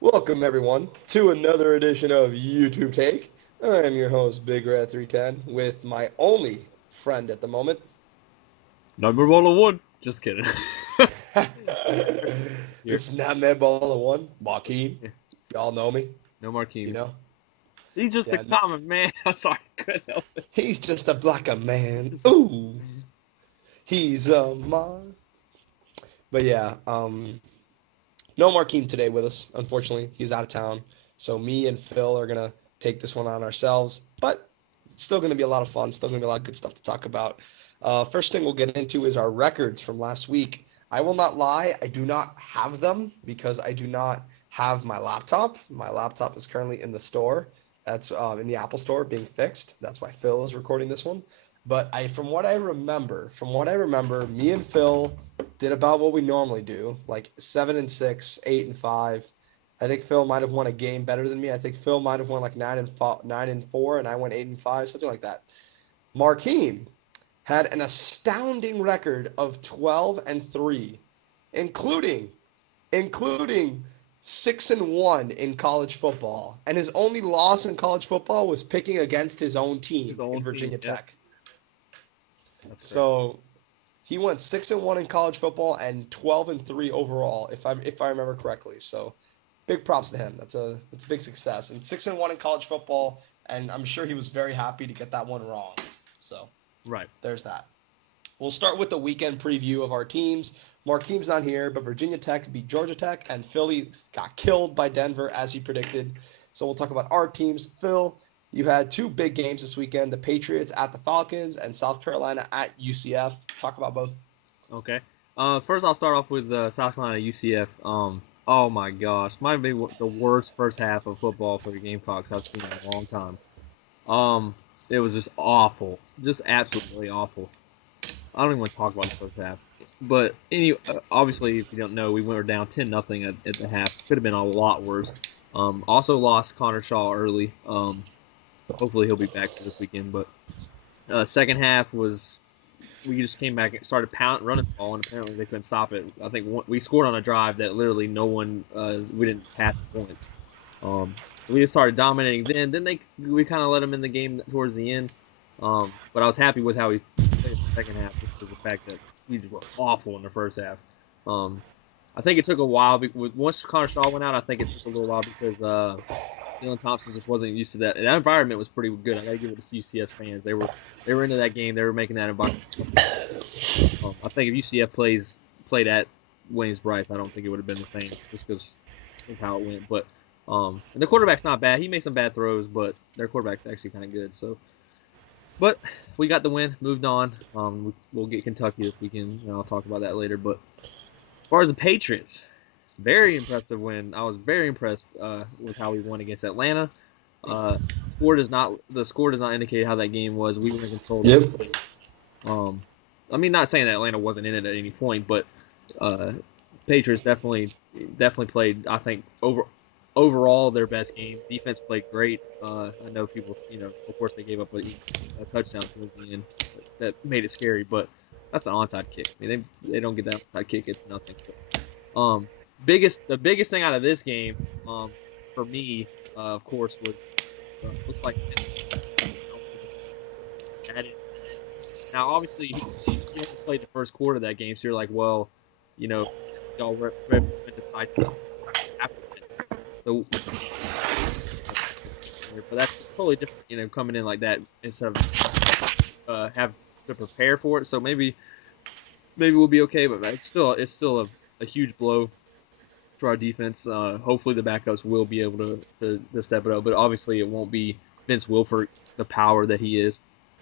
Welcome everyone to another edition of YouTube Take. I am your host Big Red 310 with my only friend at the moment. Number 101. Just kidding. Here. This is not Mad Ball of One, Markeem. Yeah. Y'all know me, No you Markeem. know. He's just a Yeah, common man. I'm sorry, I couldn't help it. he's just a black man. Just a Ooh, man. he's a man. But yeah, no Markeem today with us. Unfortunately, he's out of town. So me and Phil are gonna take this one on ourselves. But it's still gonna be a lot of fun. Still gonna be a lot of good stuff to talk about. First thing we'll get into is our records from last week. I will not lie, I do not have them because I do not have my laptop. My laptop is currently in the store. That's in the Apple Store being fixed. That's why Phil is recording this one. But from what I remember, me and Phil did about what we normally do, like 7-6, 8-5. I think Phil might have won a game better than me. I think Phil might have won like 9-4, and I went 8-5, something like that. Markeem had an astounding record of 12-3, including including 6-1 in college football. And his only loss in college football was picking against his own His team in own team. Virginia Yep. Tech. That's great. So he went 6-1 in college football and 12-3 overall, if I remember correctly. So big props to him. That's a big success. And 6-1 in college football, and I'm sure he was very happy to get that one wrong. So Right. there's that. We'll start with the weekend preview of our teams. Markeem's not here, but Virginia Tech beat Georgia Tech, and Philly got killed by Denver as he predicted. So we'll talk about our teams. Phil, you had two big games this weekend: the Patriots at the Falcons and South Carolina at UCF. Talk about both. Okay. First I'll start off with South Carolina UCF. Oh my gosh, might be the worst first half of football for the Gamecocks I've seen in a long time. Um, it was just awful, just absolutely awful. I don't even want to talk about the first half. But obviously, if you don't know, we were down 10-0 at the half. Could have been a lot worse. Also lost Connor Shaw early. Hopefully he'll be back for this weekend. But second half was we just came back and started running the ball, and apparently they couldn't stop it. I think we scored on a drive that literally no one we didn't pass points. We just started dominating. Then we kind of let them in the game towards the end. But I was happy with how we finished the second half, just for the fact that we just were awful in the first half. Um, I think it took a while. Once Connor Shaw went out, I think it took a little while because Dylan Thompson just wasn't used to that. And that environment was pretty good. I got to give it to UCF fans. They were into that game. They were making that environment. I think if UCF played at Wayne's Bryce, I don't think it would have been the same just because of how it went. But and the quarterback's not bad. He made some bad throws, but their quarterback's actually kind of good. So, but we got the win, moved on. We'll get Kentucky if we can. I'll talk about that later. But as far as the Patriots, very impressive win. I was very impressed with how we won against Atlanta. Uh, the score does not indicate how that game was. We were in control the Yep. whole game. Um, I mean, not saying that Atlanta wasn't in it at any point, but uh, Patriots definitely played. I think overall their best game. Defense played great. I know people, of course they gave up a touchdown towards the end that made it scary, but that's an onside kick. I mean, they don't get that onside kick. It's nothing. But, the biggest thing out of this game, for me, of course, was looks like Vince out for the season. That is now, obviously, he only played the first quarter of that game, so you're like, well, y'all went decisive after that. So, but that's totally different, coming in like that instead of have to prepare for it. So maybe we'll be okay, but it's still a huge blow to our defense. Hopefully, the backups will be able to step it up, but obviously, it won't be Vince Wilfork, the power that he is.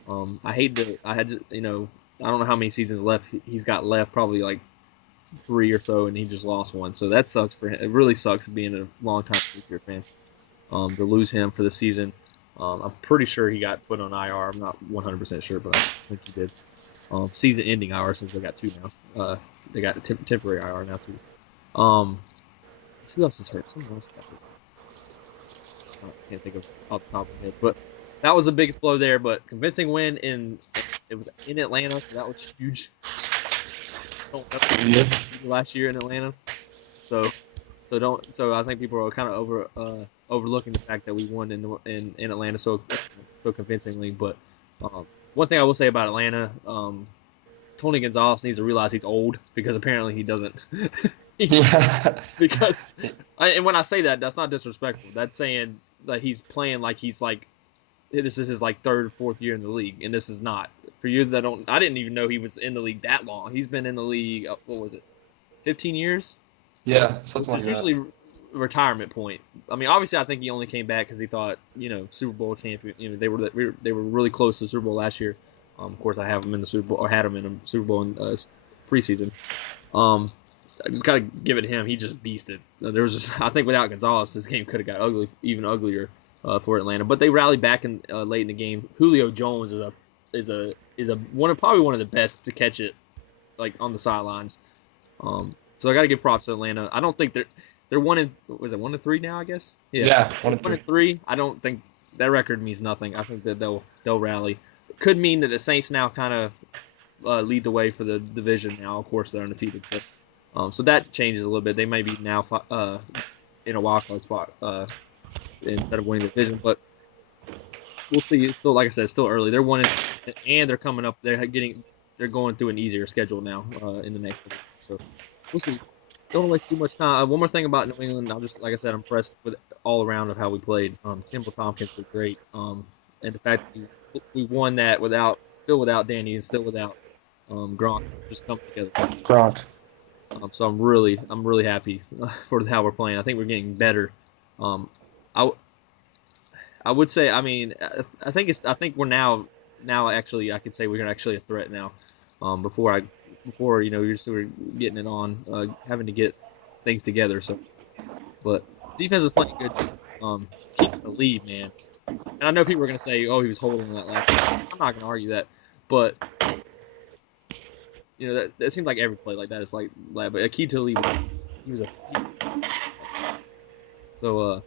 I hate to. I had to. I don't know how many seasons left he's got left. Probably like three or so, and he just lost one. So that sucks for him. It really sucks being a longtime Patriot fan. To lose him for the season. I'm pretty sure he got put on IR. I'm not 100% sure, but I think he did. Season-ending IR since they got two now. They got a temporary IR now too. Um, who else is hurt? Someone else got hurt. I can't think of off the top of my head, but that was the biggest blow there. But convincing win it was in Atlanta, so that was huge. Don't know Yep. last year in Atlanta, so So I think people are kind of overlooking the fact that we won in Atlanta so convincingly. But one thing I will say about Atlanta, Tony Gonzalez needs to realize he's old because apparently he doesn't. Yeah. Because and when I say that, that's not disrespectful. That's saying that he's playing like he's like this is his like third, fourth year in the league, and this is not. For you that don't, I didn't even know he was in the league that long. He's been in the league. What was it, 15 years? Yeah, Which something like is that. usually retirement point. I mean, obviously, I think he only came back because he thought, Super Bowl champion. They were really close to the Super Bowl last year. Of course, I have him in the Super Bowl or had him in the Super Bowl in preseason. Um, I just gotta give it to him. He just beasted. There was just, I think, without Gonzalez, this game could have got ugly, even uglier for Atlanta. But they rallied back in late in the game. Julio Jones is a probably one of the best to catch it like on the sidelines. So I got to give props to Atlanta. I don't think they're one in was it 1-3 now? I guess yeah, Yeah, one they're and one three. and three. I don't think that record means nothing. I think that they'll rally. It could mean that the Saints now kind of lead the way for the division now. Of course, they're undefeated, so that changes a little bit. They may be now in a wild card spot instead of winning the division, but we'll see. It's still, like I said, it's still early. They're one and they're coming up. They're going through an easier schedule now in the next couple of years. So we'll see. Don't want to waste too much time. One more thing about New England, I'll just like I said, I'm impressed with all around of how we played. Kimball Tompkins did great, and the fact that we won that without Danny and still without Gronk just coming together. Gronk. So I'm really happy for how we're playing. I think we're getting better. Um, I I would say, I mean, I think we're now actually I could say we're actually a threat now. Before you're just sort of getting it on, having to get things together. So, but defense is playing good too. Keith to lead, man, and I know people are gonna say, oh, he was holding that last play. I'm not gonna argue that, but that seems like every play like that is like, but Keith to lead he was so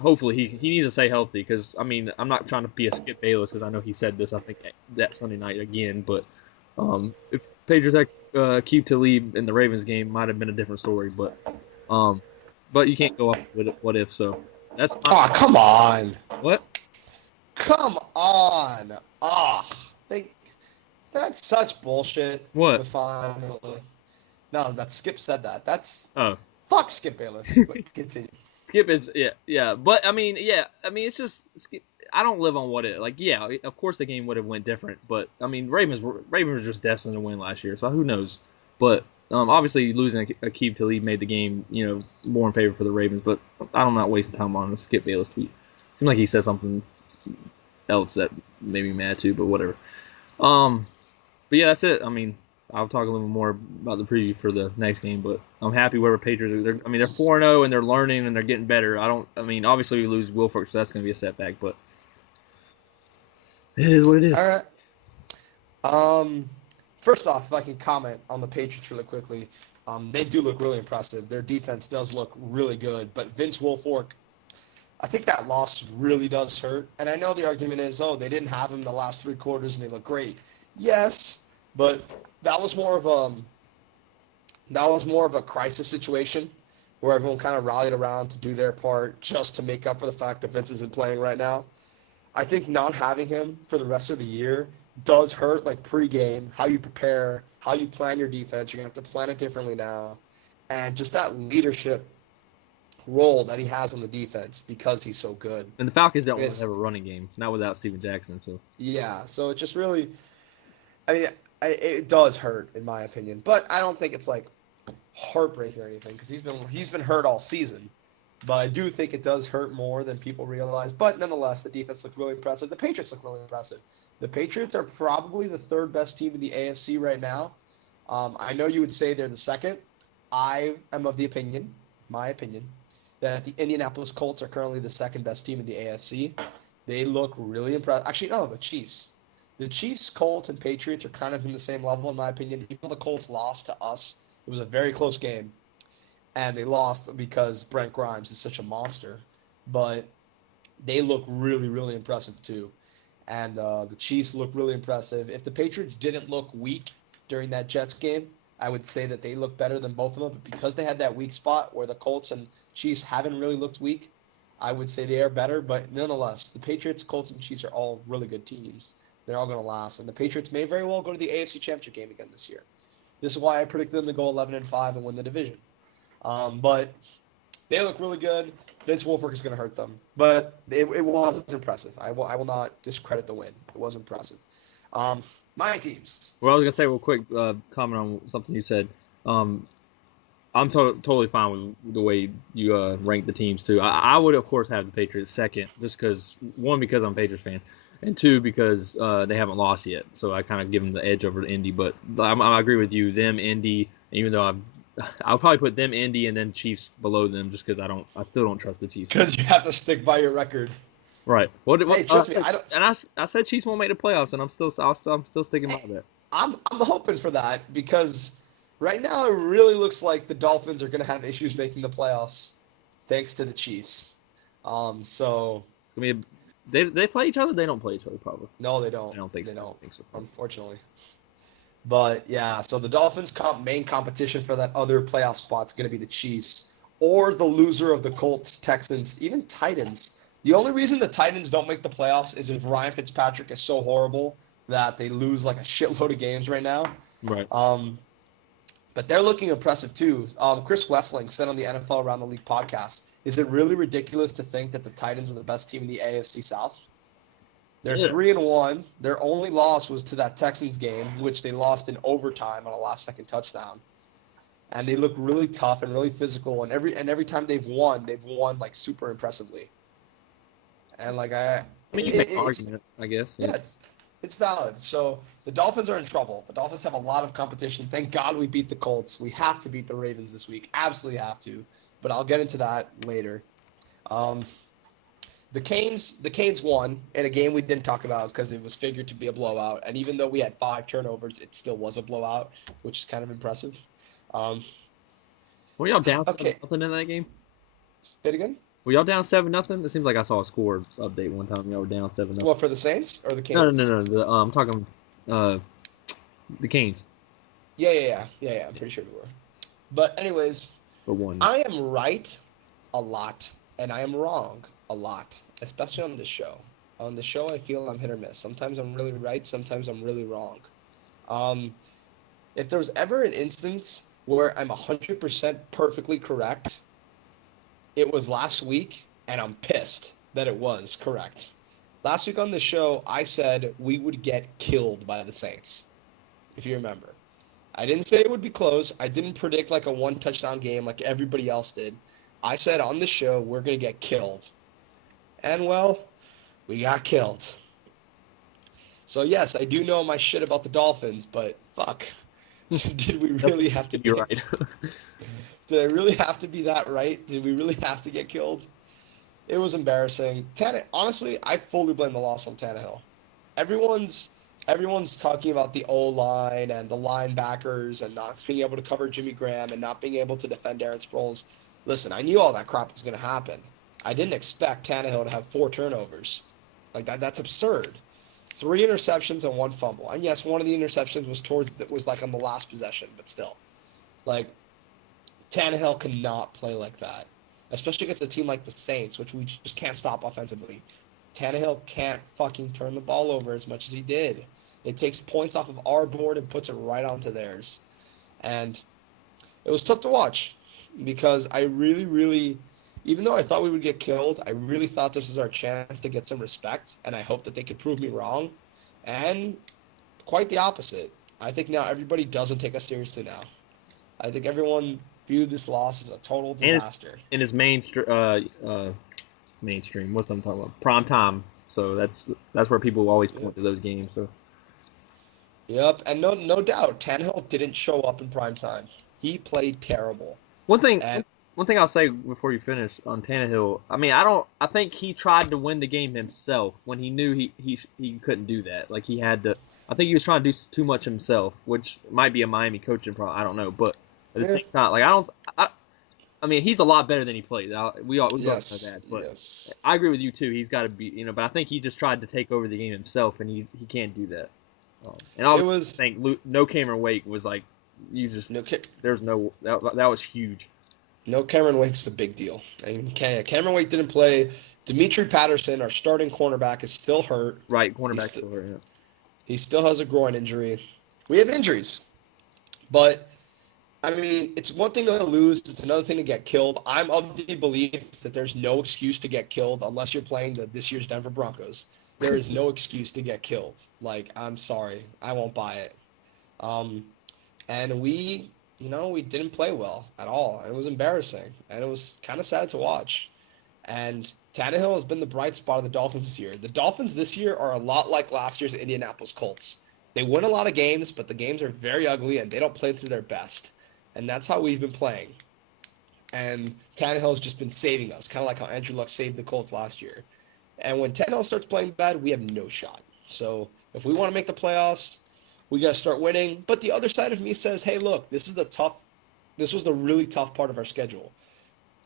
hopefully he needs to stay healthy because I mean I'm not trying to be a Skip Bayless because I know he said this I think that Sunday night again, but if Patriots had Aqib Talib in the Ravens game might have been a different story, um, but you can't go up with it. What if so? That's my Oh, come on. what? Come on. Ah, that's such bullshit. What? But fine. No, that Skip said that. That's Oh, fuck Skip Bayless. But continue. Skip is yeah, but I mean it's just I don't live on what it like. Yeah, of course the game would have went different, but I mean Ravens were just destined to win last year, so who knows? But obviously losing Aqib Talib made the game more in favor for the Ravens, but I'm not wasting time on a Skip Bayless tweet. Seemed like he said something else that made me mad too, but whatever. Um, but yeah, that's it. I mean, I'll talk a little more about the preview for the next game, but I'm happy where the Patriots are. They're 4-0 and they're learning and they're getting better. I mean, obviously we lose Wilfork, so that's going to be a setback, but it is what it is. All right. Um, First off, if I can comment on the Patriots really quickly, they do look really impressive. Their defense does look really good, but Vince Wilfork, I think that loss really does hurt. And I know the argument is, oh, they didn't have him the last 3 quarters and they look great. Yes, but that was more of a crisis situation where everyone kind of rallied around to do their part just to make up for the fact that Vince isn't playing right now. I think not having him for the rest of the year does hurt, like pregame, how you prepare, how you plan your defense. You're going to have to plan it differently now. And just that leadership role that he has on the defense because he's so good. And the Falcons don't really It's, have a running game, not without Steven Jackson. So yeah, so it just really, I mean, it does hurt, in my opinion. But I don't think it's like heartbreaking or anything because he's been hurt all season. But I do think it does hurt more than people realize. But nonetheless, the defense looks really impressive. The Patriots look really impressive. The Patriots are probably the third best team in the AFC right now. I know you would say they're the second. I am of the opinion, my opinion, that the Indianapolis Colts are currently the second best team in the AFC. They look really impressive. Actually, no, the Chiefs. The Chiefs, Colts, and Patriots are kind of in the same level, in my opinion. Even though the Colts lost to us, it was a very close game and they lost because Brent Grimes is such a monster. But they look really, really impressive too. And the Chiefs look really impressive. If the Patriots didn't look weak during that Jets game, I would say that they look better than both of them. But because they had that weak spot where the Colts and Chiefs haven't really looked weak, I would say they are better. But nonetheless, the Patriots, Colts, and Chiefs are all really good teams. They're all going to last. And the Patriots may very well go to the AFC Championship game again this year. This is why I predicted them to go 11-5 and win the division. But they look really good. Vince Wilfork is going to hurt them. But it was impressive. I will not discredit the win. It was impressive. My teams. Well, I was gonna say real quick comment on something you said. I'm totally fine with the way you rank the teams too. I would of course have the Patriots second, just because because I'm a Patriots fan, and two because they haven't lost yet, so I kind of give them the edge over Indy. But I agree with you, them Indy, even though I'll probably put them Indy and then Chiefs below them, just because I still don't trust the Chiefs. Because you have to stick by your record. Right. Hey, trust me, I said Chiefs won't make the playoffs, and I'm still sticking by that. I'm hoping for that because right now it really looks like the Dolphins are going to have issues making the playoffs, thanks to the Chiefs. So It's gonna be they play each other. They don't play each other probably. no, they don't. I don't think They so. don't, I think so. unfortunately. But yeah, so the Dolphins' main competition for that other playoff spot is going to be the Chiefs or the loser of the Colts, Texans, even Titans. The only reason the Titans don't make the playoffs is if Ryan Fitzpatrick is so horrible that they lose like a shitload of games right now. Right. But they're looking impressive too. Chris Wessling said on the NFL Around the League podcast, "Is it really ridiculous to think that the Titans are the best team in the AFC South?" They're 3-1. Their only loss was to that Texans game, which they lost in overtime on a last-second touchdown. And they look really tough and really physical. And every time they've won like super impressively. And like I mean, you can make an argument, I guess. Yeah, it's valid. So the Dolphins are in trouble. The Dolphins have a lot of competition. Thank God we beat the Colts. We have to beat the Ravens this week. Absolutely have to. But I'll get into that later. The Canes won in a game we didn't talk about because it was figured to be a blowout. And even though we had 5 turnovers, it still was a blowout, which is kind of impressive. Were y'all down Okay. 7-0 in that game? Say it again? Were y'all down 7-0? It seems like I saw a score update one time. Y'all were down 7-0. What, for the Saints or the Canes? No. I'm talking the Canes. Yeah. I'm pretty sure we were. But anyways, For one. I am right a lot, and I am wrong a lot, especially on this show. On the show, I feel I'm hit or miss. Sometimes I'm really right, sometimes I'm really wrong. If there's ever an instance where I'm 100% perfectly correct, it was last week, and I'm pissed that it was correct. Last week on the show, I said we would get killed by the Saints, if you remember. I didn't say it would be close. I didn't predict like a 1-touchdown game like everybody else did. I said on the show we're going to get killed. And, well, we got killed. So, yes, I do know my shit about the Dolphins, but fuck. Did we really have to be You're right. Did I really have to be that right? Did we really have to get killed? It was embarrassing. Honestly, I fully blame the loss on Tannehill. Everyone's talking about the O-line and the linebackers and not being able to cover Jimmy Graham and not being able to defend Aaron Sproles. Listen, I knew all that crap was going to happen. I didn't expect Tannehill to have 4 turnovers. Like that's absurd. 3 interceptions and 1 fumble. And yes, one of the interceptions was like on the last possession, but still. Like, Tannehill cannot play like that, especially against a team like the Saints, which we just can't stop offensively. Tannehill can't fucking turn the ball over as much as he did. It takes points off of our board and puts it right onto theirs. And it was tough to watch because I really, really, even though I thought we would get killed, I really thought this was our chance to get some respect, and I hope that they could prove me wrong. And quite the opposite. I think now everybody doesn't take us seriously now. I think everyone viewed this loss as a total disaster. And it's mainstream. What's I'm talking about? Prime time. So that's where people always point to those games. So. Yep, and no doubt, Tannehill didn't show up in prime time. He played terrible. One thing I'll say before you finish on Tannehill. I mean, I think he tried to win the game himself when he knew he couldn't do that. Like he had to. I think he was trying to do too much himself, which might be a Miami coaching problem. I don't know, but at the same time, like I mean, he's a lot better than he played. We all know that. But yes. I agree with you too. He's got to be, but I think he just tried to take over the game himself, and he can't do that. And I think No Cameron Wake was like you just No, there's no that was huge. no, Cameron Wake's a big deal. And Cameron Wake didn't play. Dimitri Patterson, our starting cornerback, is still hurt. Right, He's cornerback st- still hurt. Yeah. he still has a groin injury. We have injuries, but I mean, it's one thing to lose, it's another thing to get killed. I'm of the belief that there's no excuse to get killed unless you're playing this year's Denver Broncos. There is no excuse to get killed. Like, I'm sorry, I won't buy it. Um, and we didn't play well at all. It was embarrassing, and it was kind of sad to watch. And Tannehill has been the bright spot of the Dolphins this year. The Dolphins this year are a lot like last year's Indianapolis Colts. They win a lot of games, but the games are very ugly and they don't play to their best. And that's how we've been playing. And Tannehill's just been saving us, kind of like how Andrew Luck saved the Colts last year. And when Tannehill starts playing bad, we have no shot. So if we want to make the playoffs, we got to start winning. But the other side of me says, hey, look, this was the really tough part of our schedule.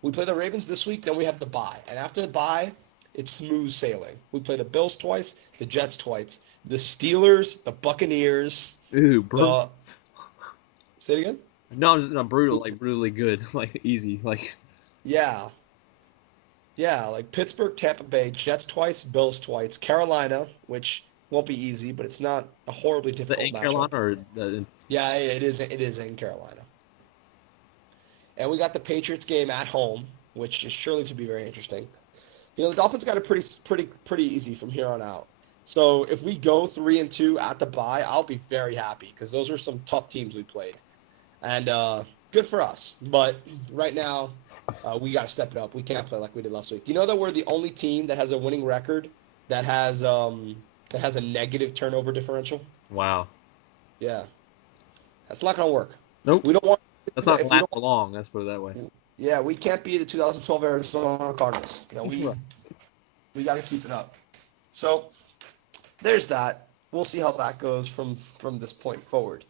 We play the Ravens this week, then we have the bye. And after the bye, it's smooth sailing. We play the Bills twice, the Jets twice, the Steelers, the Buccaneers, Ooh, brutal. the say it again? No, just not brutal, like brutally good, like easy, like Yeah. Yeah, like Pittsburgh, Tampa Bay, Jets twice, Bills twice, Carolina, which won't be easy, but it's not a horribly the difficult in matchup. Carolina or the, Yeah, it is in Carolina. And we got the Patriots game at home, which is surely to be very interesting. The Dolphins got it pretty easy from here on out. So if we go 3-2 at the bye, I'll be very happy because those are some tough teams we played, and good for us. But right now, we got to step it up. We can't play like we did last week. Do you know that we're the only team that has a winning record that has a negative turnover differential? wow. Yeah, that's not gonna work. Nope, We don't want that's not gonna if we last don't. for long. Let's put it that way. Yeah, we can't be the 2012 Arizona Cardinals. We got to keep it up. So there's that. We'll see how that goes from this point forward.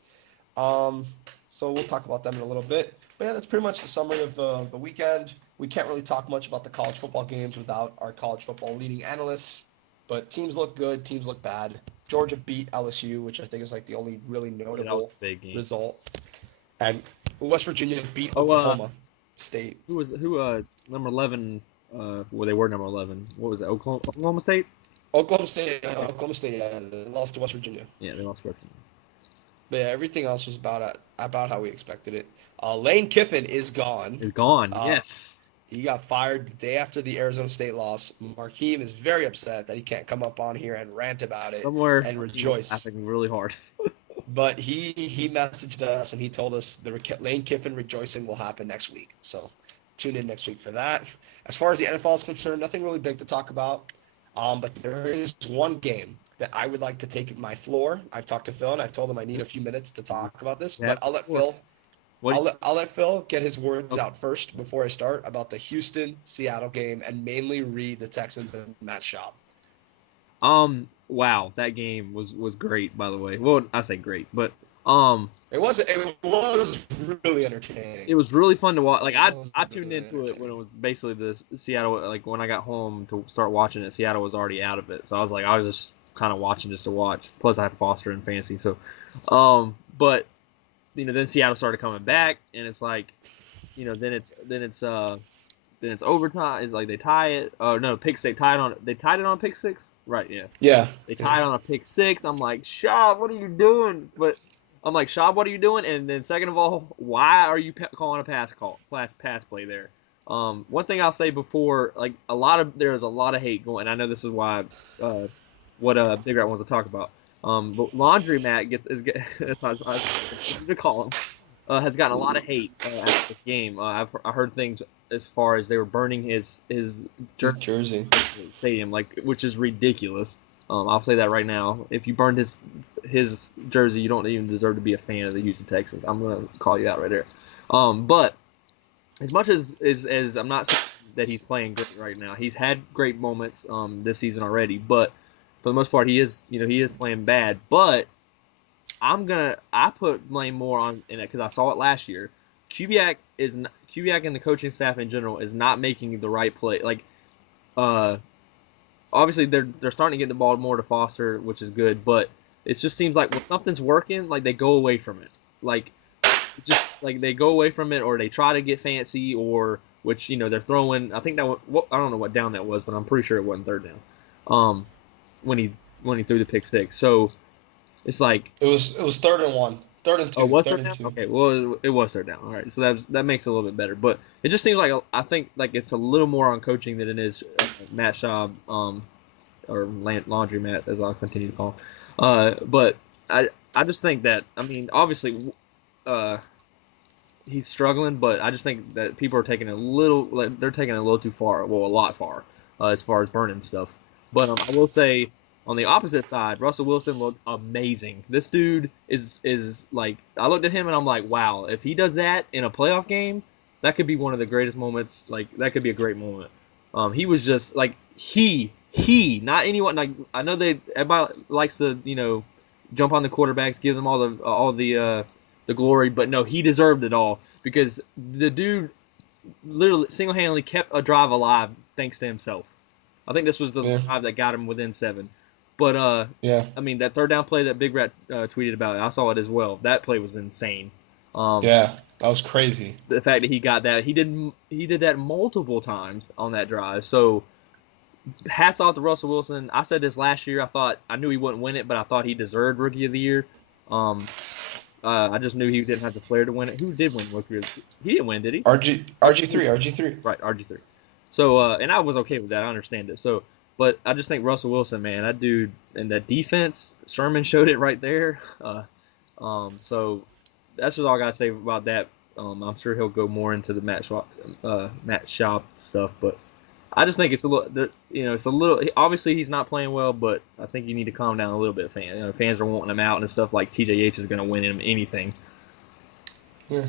Um, so we'll talk about them in a little bit. But yeah, that's pretty much the summary of the weekend. We can't really talk much about the college football games without our college football leading analysts. But teams look good, teams look bad. Georgia beat LSU, which I think is like the only really Yeah, that was notable a big game. result. And West Virginia beat Oh, Oklahoma State. who number 11? Well, they were number 11. What was it? Oklahoma State? Oklahoma State, yeah, they lost to West Virginia. Yeah, they lost Virginia. But yeah, everything else was about how we expected it. Lane Kiffin is gone. It's gone. Uh, Yes. he got fired the day after the Arizona State loss. Markeem is very upset that he can't come up on here and rant about it Somewhere and he was rejoice. laughing really hard. But he messaged us and he told us the Lane Kiffin rejoicing will happen next week. So tune in next week for that. As far as the NFL is concerned, nothing really big to talk about. But there is one game that I would like to take my floor. I've talked to Phil and I've told him I need a few minutes to talk about this, Yeah, but I'll let sure. Phil What? I'll let Phil get his words Okay. out first before I start about the Houston Seattle game and mainly read the Texans and Matt Schaub. Wow, that game was great. By the way, well, I say great, but um, It was really it entertaining. was really fun to watch. Like It was I tuned really into it when it entertaining. was basically the Seattle. Like when I got home to start watching it, Seattle was already out of it. So I was just kind of watching just to watch. Plus I had Foster in fantasy, so but then Seattle started coming back, and it's like then it's overtime. It's like they tie it. Oh no, pick six. They tied it on pick six. Right? Yeah. Yeah, They yeah. tied on a pick six. I'm like, Schaub, what are you doing? But I'm like, Schaub, what are you doing? And then second of all, why are you calling a pass play there? One thing I'll say before, like there's a lot of hate going. And I know this is why, what Big Rat wants to talk about. But Laundry Mat that's how I to call him. Has gotten a lot of hate after this game. I heard things as far as they were burning his His jersey jersey. stadium, like which is ridiculous. I'll say that right now. If you burned his jersey, you don't even deserve to be a fan of the Houston Texans. I'm gonna call you out right there. But as much as I'm not saying that he's playing great right now, he's had great moments this season already. But for the most part, he is playing bad. But I put blame more on in it because I saw it last year. Kubiak and the coaching staff in general is not making the right play. Like uh, obviously they're starting to get the ball more to Foster, which is good, but it just seems like when something's working, like they go away from it. Like just like they go away from it, or they try to get fancy, or which they're throwing. I think that I don't know what down that was, but I'm pretty sure it wasn't third down. Um, when he threw the pick six, so it's like, It was third and one, third and oh, two, was third third and down? two. Okay, well it was third down. All right, so that makes it a little bit better, but it just seems like I think like it's a little more on coaching than it is Matt Schaub, or Laundry Matt as I'll continue to call him. But I just think that obviously uh he's struggling, but I just think that people are taking they're taking it a little too far, well, a lot far, as far as burning stuff. But I will say, on the opposite side, Russell Wilson looked amazing. This dude is like, I looked at him and I'm like, wow, if he does that in a playoff game, that could be one of the greatest moments. Like, that could be a great moment. He was just like, not anyone. Like, I know everybody likes to jump on the quarterbacks, give them all the glory, but no, he deserved it all because the dude literally single-handedly kept a drive alive thanks to himself. I think this was the Yeah, drive that got him within 7. But yeah, that third down play that Big Rat tweeted about, I saw it as well. That play was insane. Um, yeah. That was crazy. the fact that he got that, he did that multiple times on that drive. So hats off to Russell Wilson. I said this last year. I knew he wouldn't win it, but I thought he deserved Rookie of the Year. Um, I just knew he didn't have the flair to win it. Who did win Rookie? He didn't win, did he? RG3. Right, RG3. So, and I was okay with that. I understand it. So, but I just think Russell Wilson, man, that dude, and that defense, Sherman showed it right there. So that's just all I gotta say about that. I'm sure he'll go more into the Matt Schaub stuff, but I just think it's a little, it's a little. Obviously, he's not playing well, but I think you need to calm down a little bit, fans. Fans are wanting him out and stuff. Like TJ Yates is going to win him anything. Yeah.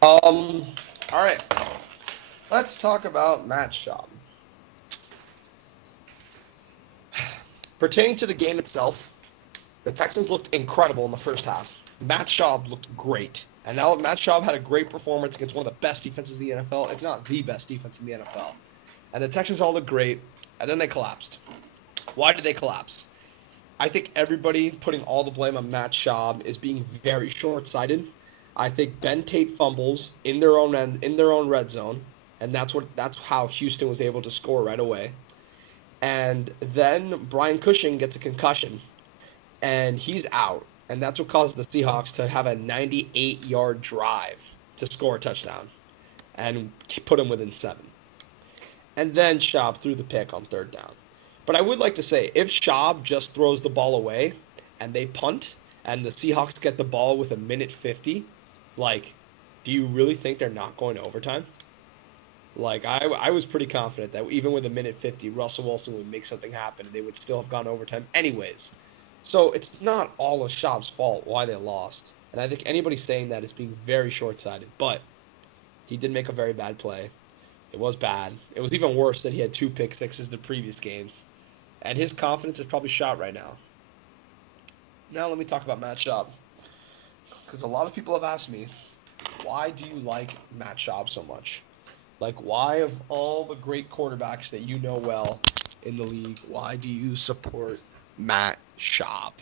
All right. Let's talk about Matt Schaub. Pertaining to the game itself, the Texans looked incredible in the first half. Matt Schaub looked great. And now Matt Schaub had a great performance against one of the best defenses in the NFL, if not the best defense in the NFL. And the Texans all looked great, and then they collapsed. Why did they collapse? I think everybody putting all the blame on Matt Schaub is being very short-sighted. I think Ben Tate fumbles in their own red zone, and that's how Houston was able to score right away. And then Brian Cushing gets a concussion, and he's out. And that's what caused the Seahawks to have a 98-yard drive to score a touchdown and put them within 7. And then Schaub threw the pick on third down. But I would like to say, if Schaub just throws the ball away and they punt and the Seahawks get the ball with a minute 50, like, do you really think they're not going to overtime? Like, I was pretty confident that even with a minute 50, Russell Wilson would make something happen and they would still have gone overtime anyways. So it's not all of Schaub's fault why they lost. And I think anybody saying that is being very short-sighted. But he did make a very bad play. It was bad. It was even worse that he had 2 pick sixes the previous games. And his confidence is probably shot right now. Now let me talk about Matt Schaub. Because a lot of people have asked me, why do you like Matt Schaub so much? Like, why of all the great quarterbacks that you know well in the league, why do you support Matt Schaub?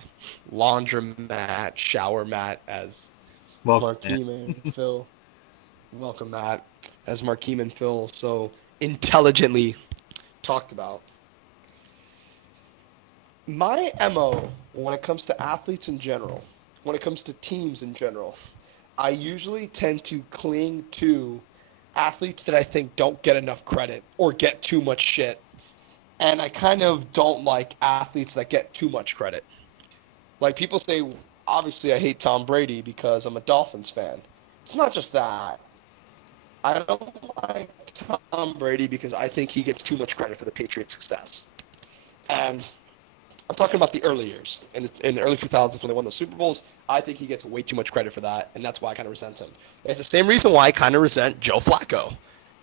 Laundromat, shower mat, as Welcome, Matt. Markeem and Phil. Welcome, Matt. As Markeem and Phil so intelligently talked about. My MO when it comes to athletes in general, when it comes to teams in general, I usually tend to cling to athletes that I think don't get enough credit or get too much shit. And I kind of don't like athletes that get too much credit. Like, people say, obviously I hate Tom Brady because I'm a Dolphins fan. It's not just that. I don't like Tom Brady because I think he gets too much credit for the Patriots' success. And I'm talking about the early years. In the early 2000s when they won the Super Bowls, I think he gets way too much credit for that, and that's why I kind of resent him. It's the same reason why I kind of resent Joe Flacco.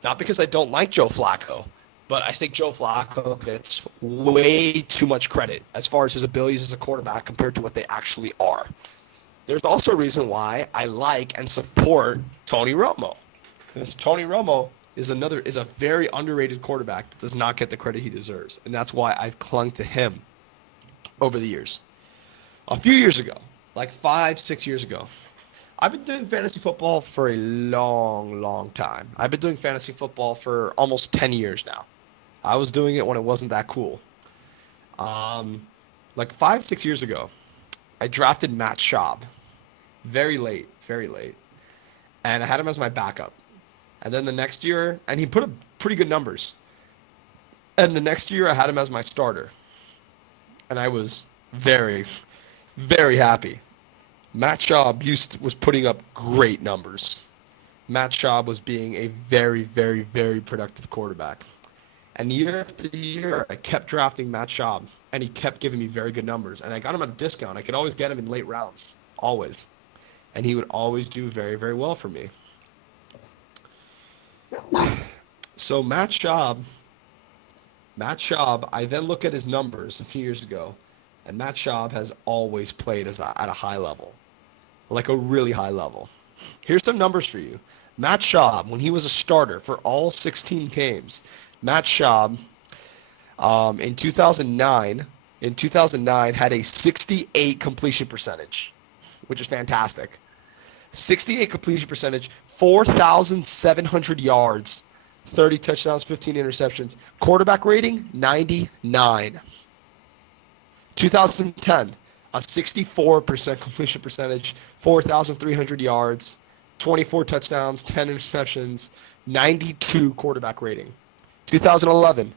Not because I don't like Joe Flacco, but I think Joe Flacco gets way too much credit as far as his abilities as a quarterback compared to what they actually are. There's also a reason why I like and support Tony Romo. Because Tony Romo is a very underrated quarterback that does not get the credit he deserves, and that's why I've clung to him over the years. A few years ago, like 5, 6 years ago, I've been doing fantasy football for a long, long time. I've been doing fantasy football for almost 10 years now. I was doing it when it wasn't that cool. Um, like 5, 6 years ago, I drafted Matt Schaub very late, and I had him as my backup. And then the next year, and he put up pretty good numbers. And the next year, I had him as my starter, and I was very, very happy. Matt Schaub was putting up great numbers. Matt Schaub was being a very, very, very productive quarterback. And year after year, I kept drafting Matt Schaub, and he kept giving me very good numbers. And I got him at a discount. I could always get him in late rounds, always. And he would always do very, very well for me. So Matt Schaub, I then look at his numbers a few years ago, and Matt Schaub has always played at a high level, like a really high level. Here's some numbers for you. Matt Schaub, when he was a starter for all 16 games, Matt Schaub in 2009 had a 68 completion percentage, which is fantastic. 68 completion percentage, 4,700 yards, 30 touchdowns, 15 interceptions. Quarterback rating, 99. 2010, a 64% completion percentage, 4,300 yards, 24 touchdowns, 10 interceptions, 92 quarterback rating. 2011,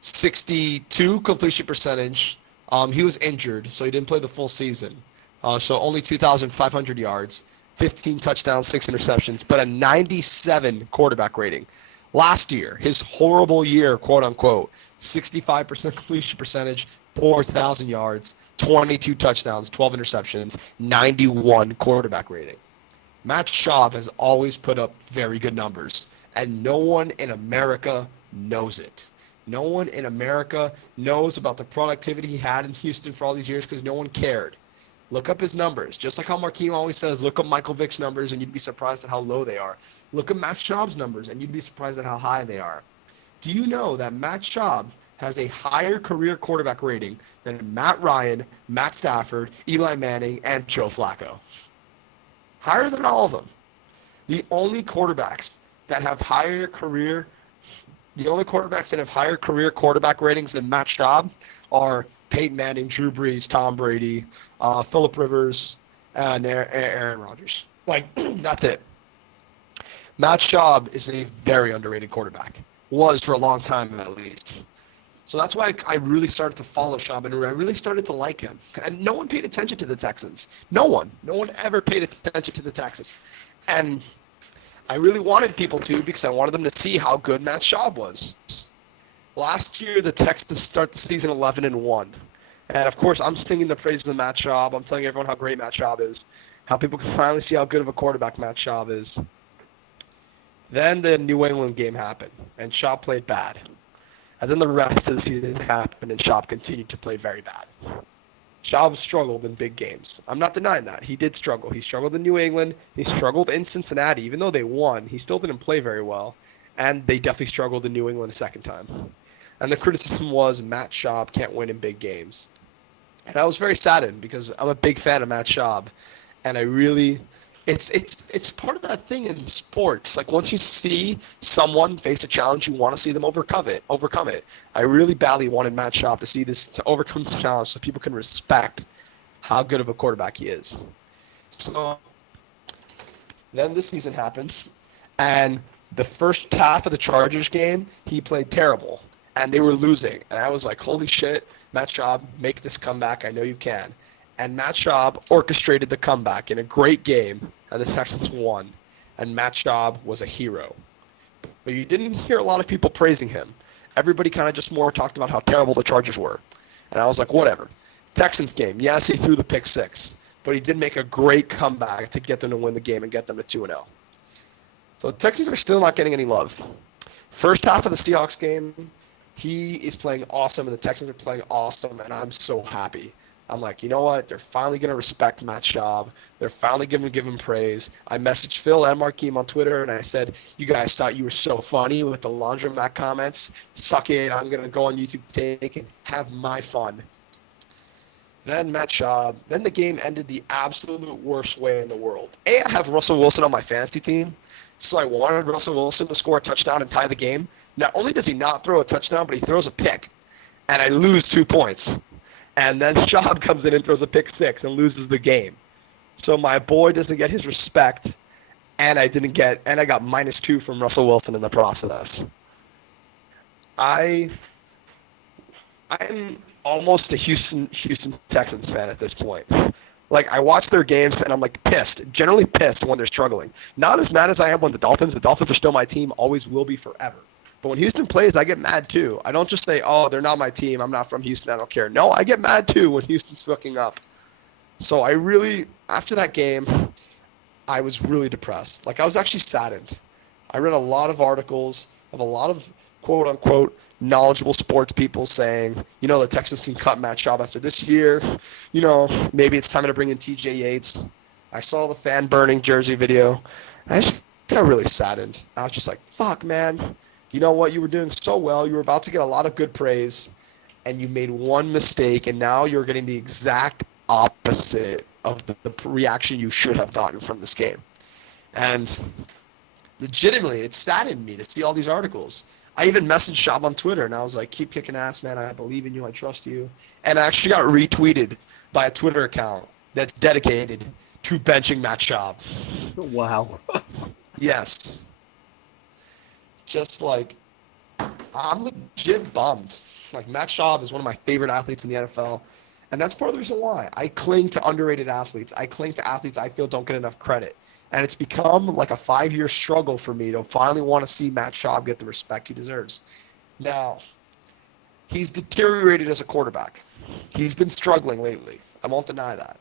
62 completion percentage. He was injured, so he didn't play the full season. So only 2,500 yards, 15 touchdowns, 6 interceptions, but a 97 quarterback rating. Last year, his horrible year, quote unquote, 65% completion percentage, 4,000 yards, 22 touchdowns, 12 interceptions, 91 quarterback rating. Matt Schaub has always put up very good numbers, and no one in America knows it. No one in America knows about the productivity he had in Houston for all these years because no one cared. Look up his numbers. Just like how Markeem always says, look up Michael Vick's numbers and you'd be surprised at how low they are. Look at Matt Schaub's numbers and you'd be surprised at how high they are. Do you know that Matt Schaub has a higher career quarterback rating than Matt Ryan, Matt Stafford, Eli Manning, and Joe Flacco? Higher than all of them. The only quarterbacks that have higher career quarterback ratings than Matt Schaub are Peyton Manning, Drew Brees, Tom Brady, Phillip Rivers, and Aaron Rodgers. Like, that's it. Matt Schaub is a very underrated quarterback. Was for a long time, at least. So that's why I really started to follow Schaub, and I really started to like him. And no one paid attention to the Texans. No one ever paid attention to the Texans. And I really wanted people to because I wanted them to see how good Matt Schaub was. Last year, the Texans start the season 11-1. And, of course, I'm singing the praises of Matt Schaub. I'm telling everyone how great Matt Schaub is, how people can finally see how good of a quarterback Matt Schaub is. Then the New England game happened, and Schaub played bad. And then the rest of the season happened, and Schaub continued to play very bad. Schaub struggled in big games. I'm not denying that. He did struggle. He struggled in New England. He struggled in Cincinnati. Even though they won, he still didn't play very well. And they definitely struggled in New England a second time. And the criticism was Matt Schaub can't win in big games. And I was very saddened because I'm a big fan of Matt Schaub. And I really... It's part of that thing in sports. Like, once you see someone face a challenge, you want to see them overcome it. I really badly wanted Matt Schaub to overcome this challenge so people can respect how good of a quarterback he is. So then this season happens, and the first half of the Chargers game, he played terrible, and they were losing. And I was like, holy shit, Matt Schaub, make this comeback. I know you can. And Matt Schaub orchestrated the comeback in a great game, and the Texans won. And Matt Schaub was a hero. But you didn't hear a lot of people praising him. Everybody kind of just more talked about how terrible the Chargers were. And I was like, whatever. Texans game, yes, he threw the pick six, but he did make a great comeback to get them to win the game and get them to 2-0. So the Texans are still not getting any love. First half of the Seahawks game, he is playing awesome, and the Texans are playing awesome, and I'm so happy. I'm like, you know what? They're finally going to respect Matt Schaub. They're finally going to give him praise. I messaged Phil and Markeem on Twitter, and I said, you guys thought you were so funny with the laundromat comments. Suck it. I'm going to go on YouTube take and have my fun. Then Matt Schaub. Then the game ended the absolute worst way in the world. I have Russell Wilson on my fantasy team, so I wanted Russell Wilson to score a touchdown and tie the game. Not only does he not throw a touchdown, but he throws a pick, and I lose 2 points. And then Schaub comes in and throws a pick six and loses the game. So my boy doesn't get his respect, and I got -2 from Russell Wilson in the process. I'm almost a Houston Texans fan at this point. Like, I watch their games and I'm like generally pissed when they're struggling. Not as mad as I am when the Dolphins are still my team, always will be forever. But when Houston plays, I get mad too. I don't just say, oh, they're not my team, I'm not from Houston, I don't care. No, I get mad too when Houston's fucking up. So after that game, I was really depressed. Like, I was actually saddened. I read a lot of articles of a lot of quote-unquote knowledgeable sports people saying, the Texans can cut Matt Schaub after this year. Maybe it's time to bring in TJ Yates. I saw the fan burning jersey video, and I just got really saddened. I was just like, fuck, man. You know what? You were doing so well. You were about to get a lot of good praise, and you made one mistake, and now you're getting the exact opposite of the reaction you should have gotten from this game. And legitimately, it saddened me to see all these articles. I even messaged Schaub on Twitter, and I was like, keep kicking ass, man. I believe in you. I trust you. And I actually got retweeted by a Twitter account that's dedicated to benching Matt Schaub. Wow. Yes. Just like, I'm legit bummed. Like, Matt Schaub is one of my favorite athletes in the NFL, and that's part of the reason why. I cling to underrated athletes. I cling to athletes I feel don't get enough credit. And it's become like a 5-year struggle for me to finally want to see Matt Schaub get the respect he deserves. Now, he's deteriorated as a quarterback. He's been struggling lately. I won't deny that.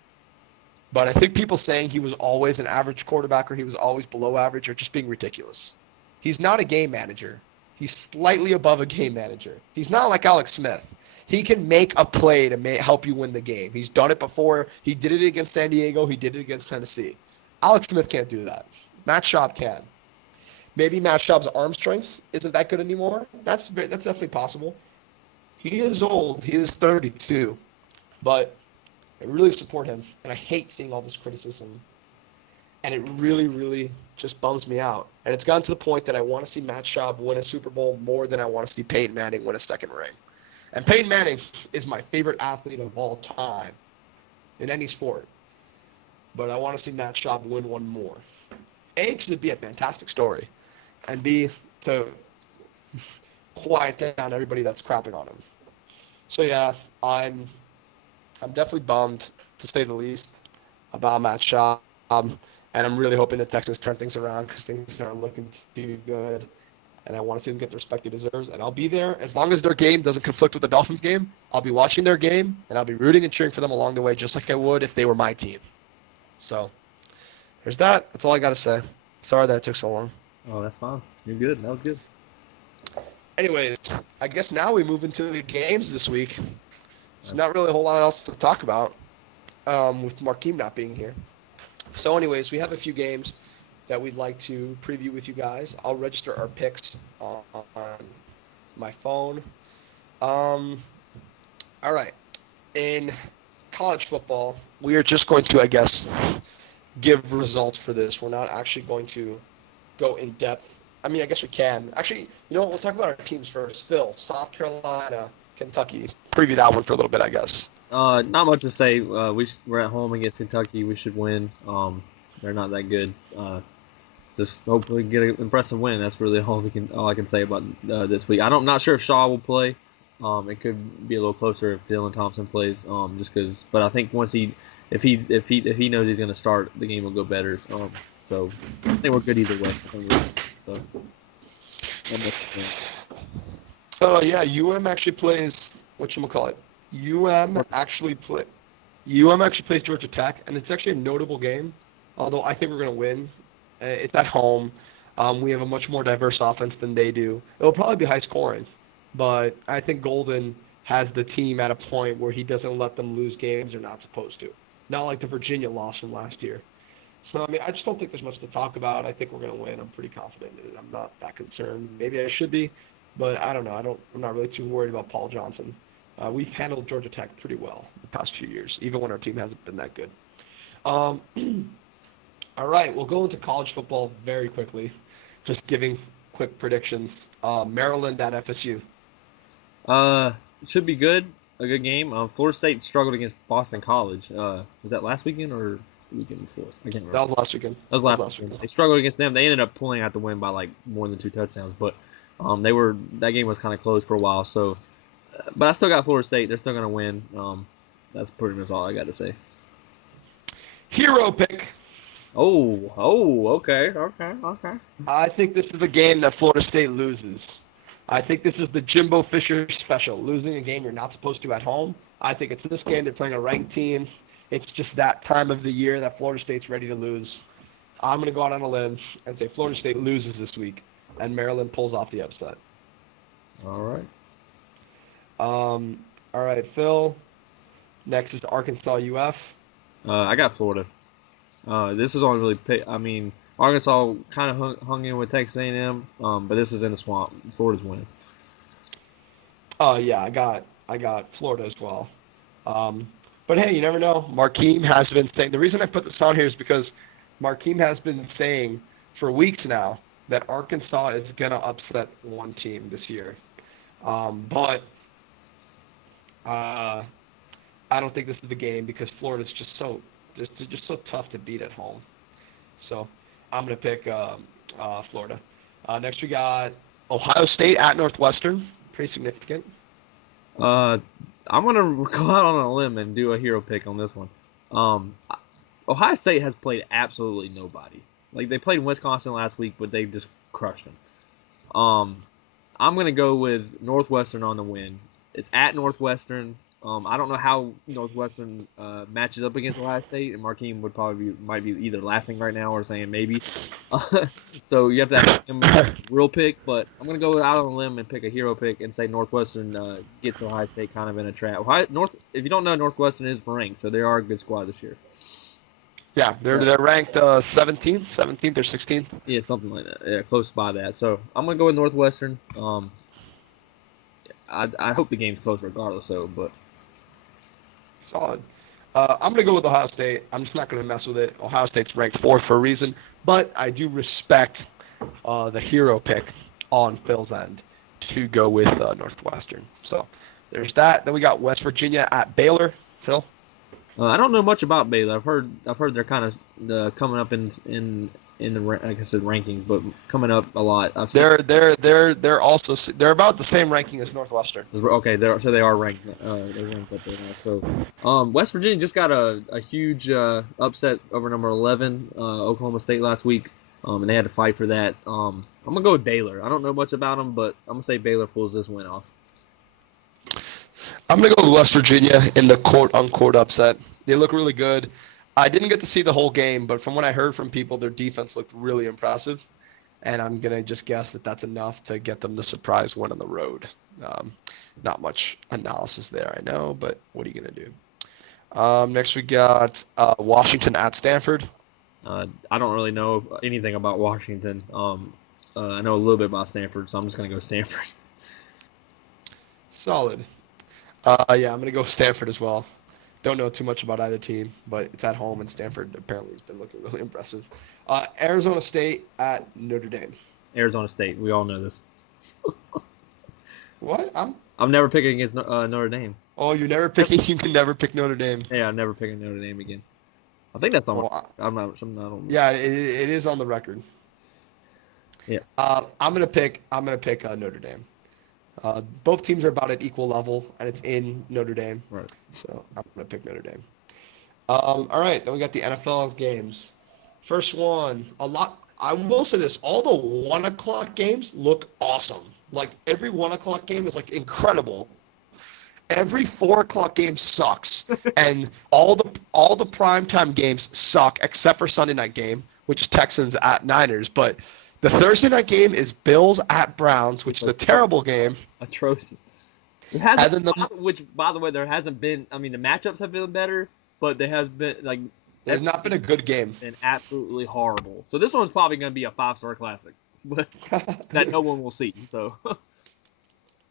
But I think people saying he was always an average quarterback or he was always below average are just being ridiculous. He's not a game manager. He's slightly above a game manager. He's not like Alex Smith. He can make a play to help you win the game. He's done it before. He did it against San Diego. He did it against Tennessee. Alex Smith can't do that. Matt Schaub can. Maybe Matt Schaub's arm strength isn't that good anymore. That's definitely possible. He is old. He is 32. But I really support him, and I hate seeing all this criticism. And it really, really just bums me out. And it's gotten to the point that I want to see Matt Schaub win a Super Bowl more than I want to see Peyton Manning win a second ring. And Peyton Manning is my favorite athlete of all time in any sport. But I want to see Matt Schaub win one more. A, because it'd be a fantastic story. And B, to quiet down everybody that's crapping on him. So yeah, I'm definitely bummed, to say the least, about Matt Schaub. And I'm really hoping the Texans turn things around because things are looking too good. And I want to see them get the respect he deserves. And I'll be there. As long as their game doesn't conflict with the Dolphins game, I'll be watching their game, and I'll be rooting and cheering for them along the way just like I would if they were my team. So, there's that. That's all I got to say. Sorry that it took so long. Oh, that's fine. You're good. That was good. Anyways, I guess now we move into the games this week. There's not really a whole lot else to talk about with Markeem not being here. So anyways, we have a few games that we'd like to preview with you guys. I'll register our picks on my phone. All right. In college football, we are just going to, I guess, give results for this. We're not actually going to go in depth. I mean, I guess we can. Actually, you know what? We'll talk about our teams first. Phil, South Carolina, Kentucky. Preview that one for a little bit, I guess. Not much to say. We're at home against Kentucky. We should win. They're not that good. Just hopefully get an impressive win. That's really all I can say about this week. I'm not sure if Shaw will play. It could be a little closer if Dylan Thompson plays. Just because, but I think once if he knows he's going to start, the game will go better. So I think we're good either way. So. Yeah, UM actually plays whatchamacallit. UM actually plays Georgia Tech, and it's actually a notable game. Although I think we're going to win. It's at home. We have a much more diverse offense than they do. It'll probably be high scoring, but I think Golden has the team at a point where he doesn't let them lose games they're not supposed to. Not like the Virginia loss from last year. So, I mean, I just don't think there's much to talk about. I think we're going to win. I'm pretty confident in it. I'm not that concerned. Maybe I should be, but I don't know. I'm not really too worried about Paul Johnson. We've handled Georgia Tech pretty well the past few years, even when our team hasn't been that good. All right, we'll go into college football very quickly, just giving quick predictions. Maryland at FSU. Uh, should be good. A good game. Florida State struggled against Boston College. Was that last weekend or the weekend before? I can't That remember. was last weekend. That was last weekend. They struggled against them. They ended up pulling out the win by like more than 2 touchdowns, but that game was kind of close for a while. So, but I still got Florida State. They're still gonna win. That's pretty much all I got to say. Hero pick. Okay. I think this is a game that Florida State loses. I think this is the Jimbo Fisher special, losing a game you're not supposed to at home. I think it's this game. They're playing a ranked team. It's just that time of the year that Florida State's ready to lose. I'm going to go out on a limb and say Florida State loses this week, and Maryland pulls off the upset. All right. All right, Phil. Next is Arkansas UF. I got Florida. This is only really. Arkansas kind of hung in with Texas A&M, but this is in the swamp. Florida's winning. Yeah, I got Florida as well. But hey, you never know. Markeem has been saying, the reason I put this on here is because Markeem has been saying for weeks now that Arkansas is going to upset one team this year. But I don't think this is the game because Florida's just so tough to beat at home. So I'm going to pick Florida. Next we got Ohio State at Northwestern. Pretty significant. I'm gonna go out on a limb and do a hero pick on this one. Ohio State has played absolutely nobody. Like they played Wisconsin last week, but they just crushed them. I'm gonna go with Northwestern on the win. It's at Northwestern. I don't know how Northwestern matches up against Ohio State, and Markeem might be either laughing right now or saying maybe. So you have to have him real pick, but I'm gonna go out on a limb and pick a hero pick and say Northwestern gets Ohio State kind of in a trap. If you don't know, Northwestern is ranked, so they are a good squad this year. Yeah, they're ranked 17th or 16th. Yeah, something like that. Yeah, close by that. So I'm gonna go with Northwestern. I hope the game's close regardless, but. Solid. I'm going to go with Ohio State. I'm just not going to mess with it. Ohio State's ranked 4th for a reason, but I do respect the hero pick on Phil's end to go with Northwestern. So there's that. Then we got West Virginia at Baylor. Phil? I don't know much about Baylor. I've heard they're kind of coming up in the like I said rankings, but coming up a lot. They're about the same ranking as Northwestern. Okay, so they are ranked. They're ranked up there now. So West Virginia just got a huge upset over number 11 Oklahoma State last week, and they had to fight for that. I'm gonna go with Baylor. I don't know much about them, but I'm gonna say Baylor pulls this win off. I'm going to go with West Virginia in the quote-unquote upset. They look really good. I didn't get to see the whole game, but from what I heard from people, their defense looked really impressive, and I'm going to just guess that that's enough to get them the surprise win on the road. Not much analysis there, I know, but what are you going to do? Next we got Washington at Stanford. I don't really know anything about Washington. I know a little bit about Stanford, so I'm just going to go Stanford. Solid. Yeah, I'm going to go Stanford as well. Don't know too much about either team, but it's at home, and Stanford apparently has been looking really impressive. Arizona State at Notre Dame. Arizona State. We all know this. What? I'm never picking against Notre Dame. Oh, you're never picking? You can never pick Notre Dame. Yeah, I'm never picking Notre Dame again. I think that's on. Well, I'm not. I don't. Yeah, it is on the record. Yeah. I'm gonna pick Notre Dame. Both teams are about at equal level, and it's in Notre Dame. Right. So I'm going to pick Notre Dame. All right, then we got the NFL's games. First one, I will say this, all the 1 o'clock games look awesome. Like, every 1 o'clock game is, like, incredible. Every 4 o'clock game sucks. And all the primetime games suck, except for Sunday night game, which is Texans at Niners. But the Thursday night game is Bills at Browns, which is a terrible game. Atrocious. Which, by the way, there hasn't been. I mean, the matchups have been better, but there has been there's not been a good game. Been absolutely horrible. So this one's probably going to be a 5-star classic, but that no one will see. So.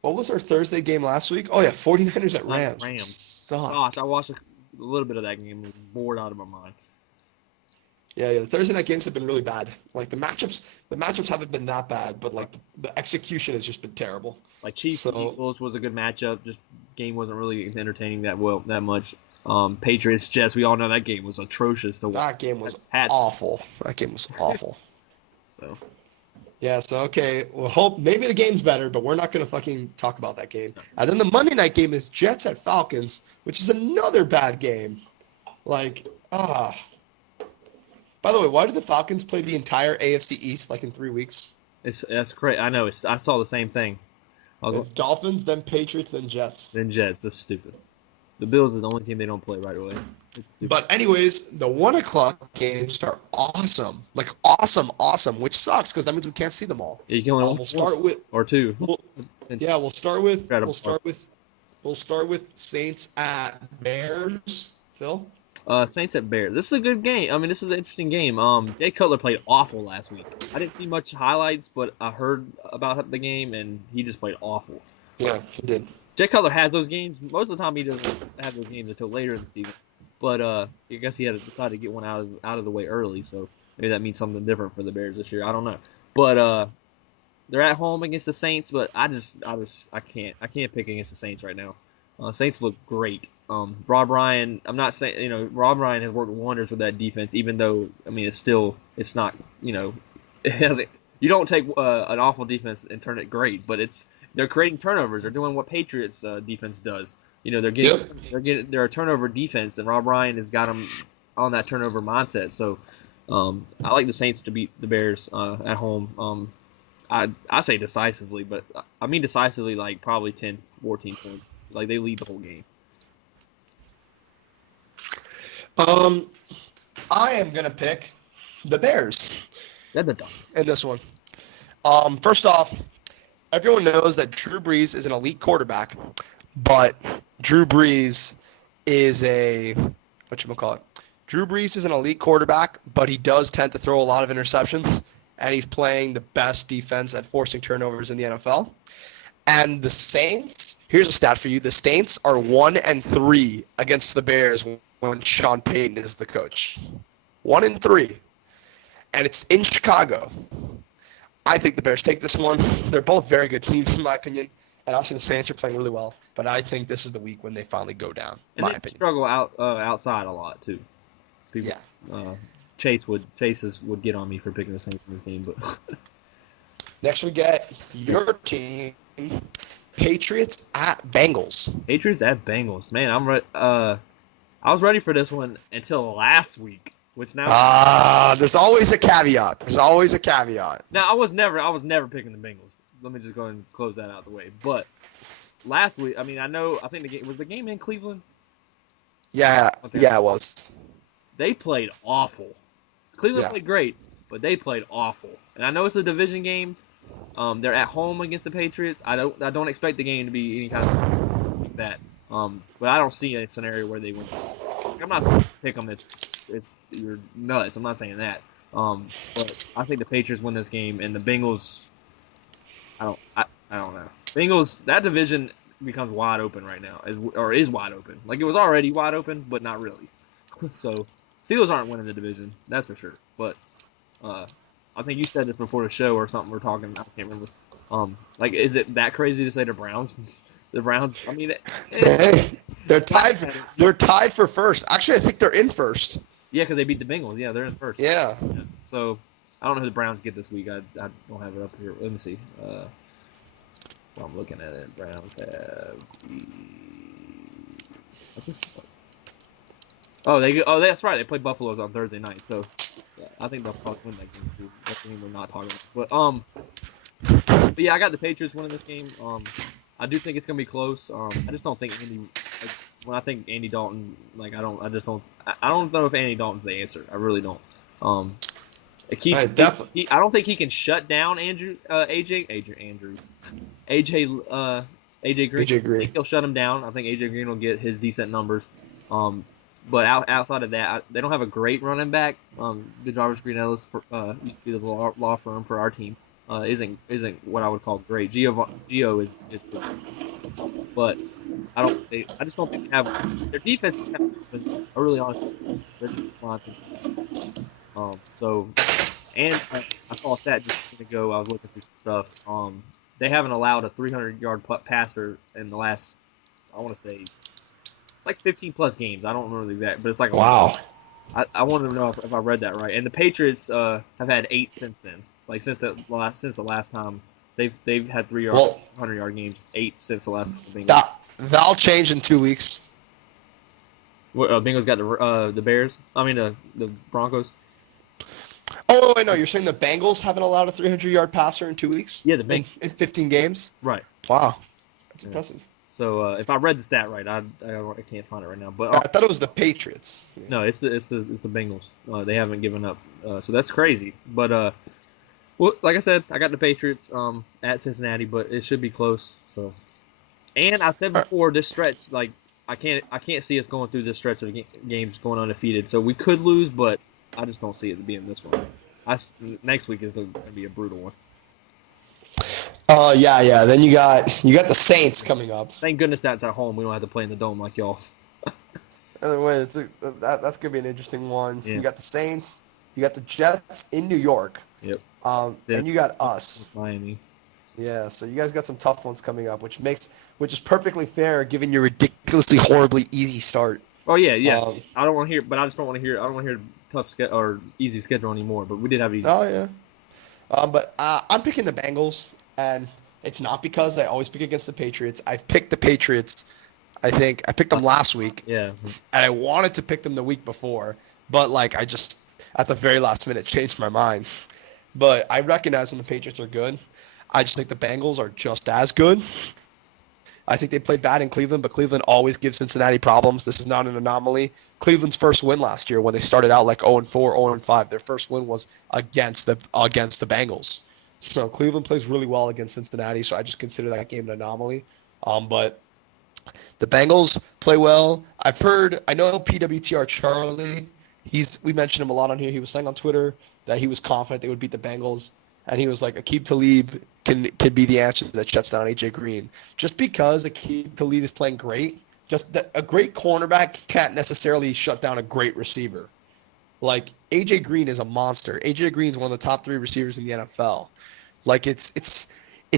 What was our Thursday game last week? Oh yeah, 49ers at Rams. Rams. Sucked. Gosh, I watched a little bit of that game. I was bored out of my mind. Yeah, the Thursday night games have been really bad. Like the matchups haven't been that bad, but like the execution has just been terrible. Like Chiefs and So Eagles was a good matchup. Just game wasn't really entertaining that much. Patriots Jets. We all know that game was atrocious to watch. that game was Hats. awful. That game was awful. So Yeah, so okay, we'll hope maybe the game's better, but we're not gonna fucking talk about that game. And then the Monday night game is Jets at Falcons, which is another bad game. Like, By the way, why did the Falcons play the entire AFC East like in 3 weeks? that's great. I know. I saw the same thing. It's Dolphins, then Patriots, then Jets. Then Jets. That's stupid. The Bills is the only team they don't play right away. It's stupid. But anyways, the 1 o'clock games are awesome. Like awesome, which sucks because that means we can't see them all. Yeah, you can only We'll start with or two. we'll start with Saints at Bears. Phil? Saints at Bears. This is a good game. I mean, this is an interesting game. Jay Cutler played awful last week. I didn't see much highlights, but I heard about the game, and he just played awful. Yeah, he did. Jay Cutler has those games. Most of the time, he doesn't have those games until later in the season. But I guess he had to decide to get one out of the way early. So maybe that means something different for the Bears this year. I don't know. But they're at home against the Saints. But I can't pick against the Saints right now. Saints look great. Rob Ryan. I'm not saying Rob Ryan has worked wonders with that defense. Even though it's not it hasn't. You don't take an awful defense and turn it great, but they're creating turnovers. They're doing what Patriots defense does. They're a turnover defense, and Rob Ryan has got them on that turnover mindset. So I like the Saints to beat the Bears at home. I say decisively, but I mean decisively like probably 10, 14 points. Like they lead the whole game. I am gonna pick the Bears They're the dog. in this one. First off, everyone knows that Drew Brees is an elite quarterback, but Drew Brees is Drew Brees is an elite quarterback, but he does tend to throw a lot of interceptions, and he's playing the best defense at forcing turnovers in the NFL. And the Saints, here's a stat for you: the Saints are 1-3 against the Bears when Sean Payton is the coach. 1-3, and it's in Chicago. I think the Bears take this one. They're both very good teams, in my opinion. And obviously the Saints are playing really well, but I think this is the week when they finally go down. And my they opinion. struggle outside a lot too. People, Yeah. Chase would get on me for picking the Saints in this game, but Next we get your team, Patriots at Bengals. Patriots at Bengals. Man, I was ready for this one until last week, which now There's always a caveat. now I was never picking the Bengals. Let me just go ahead and close that out of the way. But last week, I think the game in Cleveland. Yeah, Okay. yeah, it was. They played awful. Cleveland played great, but they played awful. And I know it's a division game. They're at home against the Patriots. I don't expect the game to be any kind of like that. But I don't see a scenario where they win. I'm not saying pick them. You're nuts. I'm not saying that. But I think the Patriots win this game, and the Bengals. I don't know. Bengals, that division becomes wide open right now, is wide open. Like it was already wide open, but not really. So Steelers aren't winning the division, that's for sure. But I think you said this before the show or something. We're talking. I can't remember. Like, is it that crazy to say the Browns? The Browns. I mean, they're tied. They're tied for first. Actually, I think they're in first. Yeah, because they beat the Bengals. Yeah, they're in first. Yeah. So I don't know who the Browns get this week. I don't have it up here. Let me see. Well, I'm looking at it. Browns have. That's right. They play Buffaloes on Thursday night. So yeah, I think they'll probably win that game too. That's the game we're not talking about. But yeah, I got the Patriots winning this game. I do think it's gonna be close. I just don't think when I think Andy Dalton, I don't know if Andy Dalton's the answer. I really don't. I don't think he can shut down AJ Green. I think he'll shut him down. I think AJ Green will get his decent numbers. But outside of that, they don't have a great running back. The Jarvis Green Ellis used to be the law firm for our team. isn't what I would call great. Gio is pretty good, but I just don't think they have their defense is kind of been early on. Their defense line's been kind of bad. So and I saw a stat just a minute ago. I was looking through some stuff. They haven't allowed a 300-yard passer in the last, I want to say, like 15 plus games. I don't remember the exact, but it's like a lot. Wow. I wanted to know if I read that right. And the Patriots have had 8 since then. Like since the last time they've had 300-yard games. 8 since the last time. That'll change in 2 weeks. Bengals got the Bears. I mean the Broncos. Oh, wait, no, you're saying the Bengals haven't allowed a 300-yard passer in 2 weeks? Yeah, the Bengals in 15 games? Right. Wow. That's impressive. So if I read the stat right, I can't find it right now. But I thought it was the Patriots. No, it's the Bengals. They haven't given up. So that's crazy. But well, like I said, I got the Patriots at Cincinnati, but it should be close. So, and I said before, this stretch, like I can't see us going through this stretch of games going undefeated. So we could lose, but I just don't see it being this one. Next week is going to be a brutal one. Yeah. Then you got the Saints coming up. Thank goodness that's at home. We don't have to play in the dome like y'all. Either way, that's gonna be an interesting one. Yeah. You got the Saints, you got the Jets in New York. Yep. And you got us. Miami. Yeah, so you guys got some tough ones coming up, which is perfectly fair given your ridiculously horribly easy start. Oh yeah. I don't want to hear, but I just don't want to hear. I don't want to hear tough or easy schedule anymore. But we did have easy. Oh yeah. But I'm picking the Bengals, and it's not because I always pick against the Patriots. I've picked the Patriots. I think I picked them last week. Yeah. And I wanted to pick them the week before, but like I just at the very last minute changed my mind. But I recognize when the Patriots are good. I just think the Bengals are just as good. I think they played bad in Cleveland, but Cleveland always gives Cincinnati problems. This is not an anomaly. Cleveland's first win last year when they started out like 0-4, 0-5. Their first win was against the Bengals. So Cleveland plays really well against Cincinnati, so I just consider that game an anomaly. But the Bengals play well. I know PWTR Charlie. We mentioned him a lot on here. He was saying on Twitter that he was confident they would beat the Bengals, and he was like, Aqib Talib can be the answer that shuts down AJ Green. Just because Aqib Talib is playing great, just that a great cornerback can't necessarily shut down a great receiver. Like AJ Green is a monster. AJ Green is one of the top 3 receivers in the NFL. Like it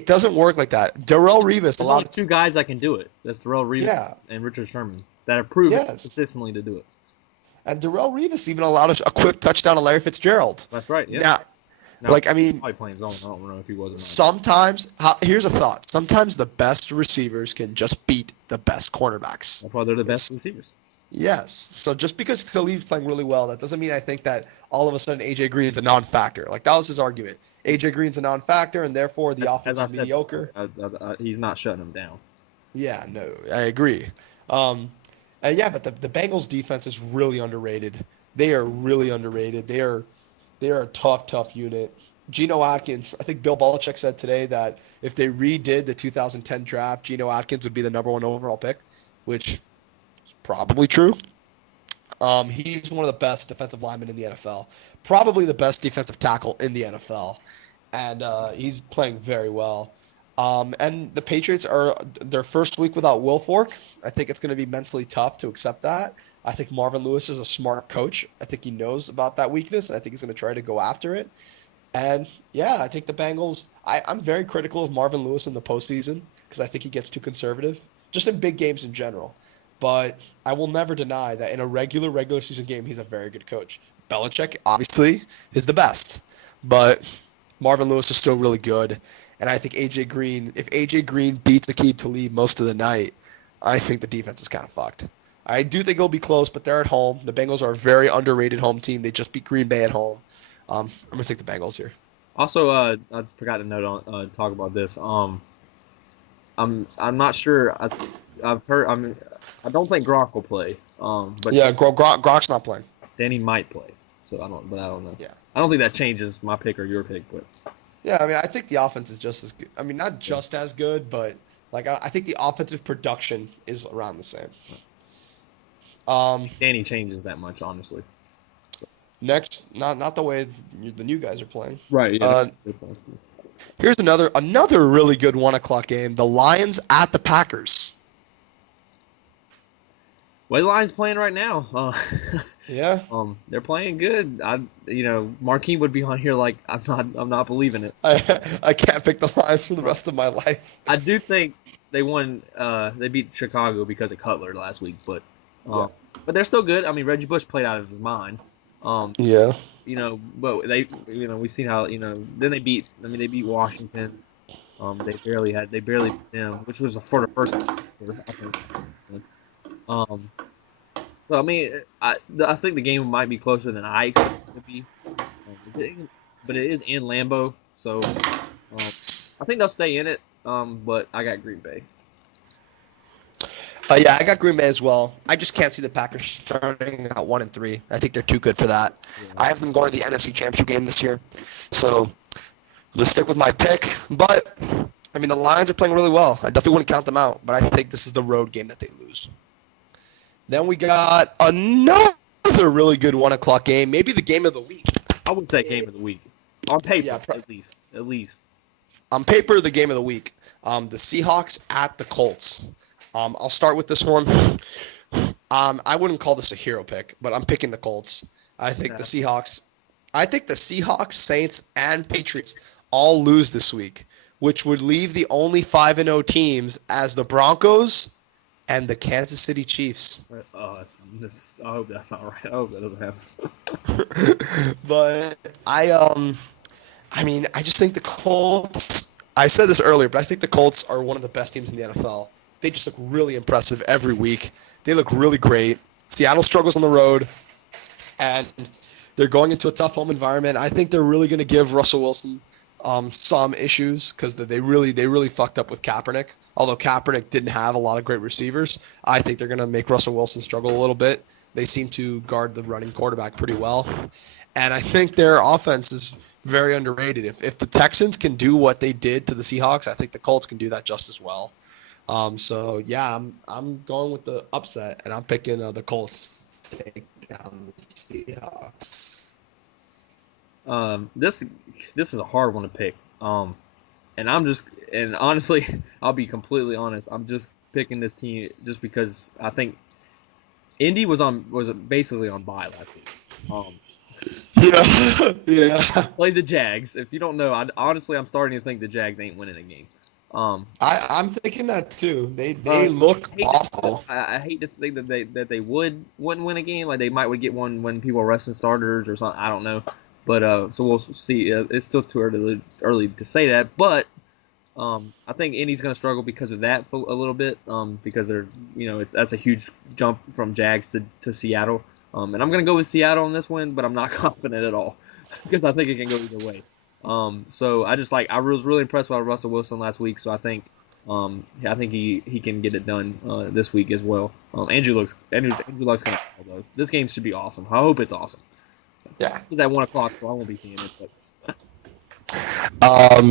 doesn't work like that. Darrelle Revis, There's only 2 guys that can do it. That's Darrelle Revis and Richard Sherman that have proven consistently to do it. And Darrelle Revis even allowed a quick touchdown to Larry Fitzgerald. That's right. Yeah. Now, like I mean, probably playing zone. I don't know if he was or not. Sometimes, here's a thought. Sometimes the best receivers can just beat the best cornerbacks. That's why they're the best receivers. Yes. So just because Talib's playing really well, that doesn't mean I think that all of a sudden AJ Green's a non-factor. Like that was his argument. AJ Green's a non-factor, and therefore the offense is mediocre. He's not shutting him down. Yeah, no, I agree. But the Bengals defense is really underrated. They are really underrated. They are a tough unit. Geno Atkins, I think Bill Belichick said today that if they redid the 2010 draft, Geno Atkins would be the number 1 overall pick, which is probably true. He's one of the best defensive linemen in the NFL, probably the best defensive tackle in the NFL, and he's playing very well. And the Patriots are their first week without Will Fork. I think it's going to be mentally tough to accept that. I think Marvin Lewis is a smart coach. I think he knows about that weakness, and I think he's going to try to go after it. And, I think the Bengals – I'm very critical of Marvin Lewis in the postseason because I think he gets too conservative, just in big games in general. But I will never deny that in a regular season game, he's a very good coach. Belichick, obviously, is the best. But Marvin Lewis is still really good. And I think if AJ Green beats Aqib Talib most of the night, I think the defense is kind of fucked. I do think it'll be close, but they're at home. The Bengals are a very underrated home team. They just beat Green Bay at home. I'm gonna take the Bengals here. Also, I forgot to talk about this. I'm not sure. I've heard. I don't think Gronk will play. But Gronk's not playing. Danny might play. So I don't know. Yeah. I don't think that changes my pick or your pick, but. Yeah, I mean, I think the offense is just as good. I mean, not just as good, but I think the offensive production is around the same. Danny changes that much, honestly. Next, not the way the new guys are playing. Right. Yeah. Here's another really good 1 o'clock game. The Lions at the Packers. What the Lions playing right now? Yeah. They're playing good. Markeem would be on here like I'm not believing it. I can't pick the Lions for the rest of my life. I do think they won. They beat Chicago because of Cutler last week, but Yeah. but they're still good. I mean, Reggie Bush played out of his mind. Yeah. But we've seen how then they beat. I mean, they beat Washington. They barely beat them, which was for the first quarter, I think. So I mean, I think the game might be closer than I expected it to be. But it is in Lambeau, so I think they'll stay in it. But I got Green Bay. Yeah, I got Green Bay as well. I just can't see the Packers starting at 1-3. I think they're too good for that. Yeah. I have them going to the NFC Championship game this year, so let's stick with my pick. But I mean, the Lions are playing really well. I definitely wouldn't count them out, but I think this is the road game that they lose. Then we got another really good 1 o'clock game, maybe the game of the week. I would say game of the week on paper, Yeah, at least. On paper, the game of the week. The Seahawks at the Colts. I'll start with this one. I wouldn't call this a hero pick, but I'm picking the Colts. I think the Seahawks, Saints, and Patriots all lose this week, which would leave the only 5-0 teams as the Broncos and the Kansas City Chiefs. I hope that's not right. I hope that doesn't happen. But I mean, I just think the Colts. I said this earlier, but I think the Colts are one of the best teams in the NFL. They just look really impressive every week. They look really great. Seattle struggles on the road, and they're going into a tough home environment. I think they're really going to give Russell Wilson some issues because they really fucked up with Kaepernick. Although Kaepernick didn't have a lot of great receivers, I think they're going to make Russell Wilson struggle a little bit. They seem to guard the running quarterback pretty well, and I think their offense is very underrated. If the Texans can do what they did to the Seahawks, I think the Colts can do that just as well. So yeah, I'm going with the upset, and I'm picking the Colts to take down the Seahawks. This is a hard one to pick. And honestly, I'll be completely honest. I'm just picking this team just because I think Indy was basically on bye last week. Yeah. Played the Jags. If you don't know, I'm starting to think the Jags ain't winning a game. I'm thinking that too. They look awful. I hate to think that they wouldn't win a game. Like they would get one when people are resting starters or something. I don't know, but so we'll see. It's still too early to say that, but I think Indy's going to struggle because of that a little bit. Because they're that's a huge jump from Jags to Seattle. And I'm going to go with Seattle on this one, but I'm not confident at all because I think it can go either way. So I was really impressed by Russell Wilson last week. So I think he can get it done this week as well. Andrew Luck's going to call those. This game should be awesome. I hope it's awesome. Yeah. It's at 1 o'clock, so I won't be seeing it. But.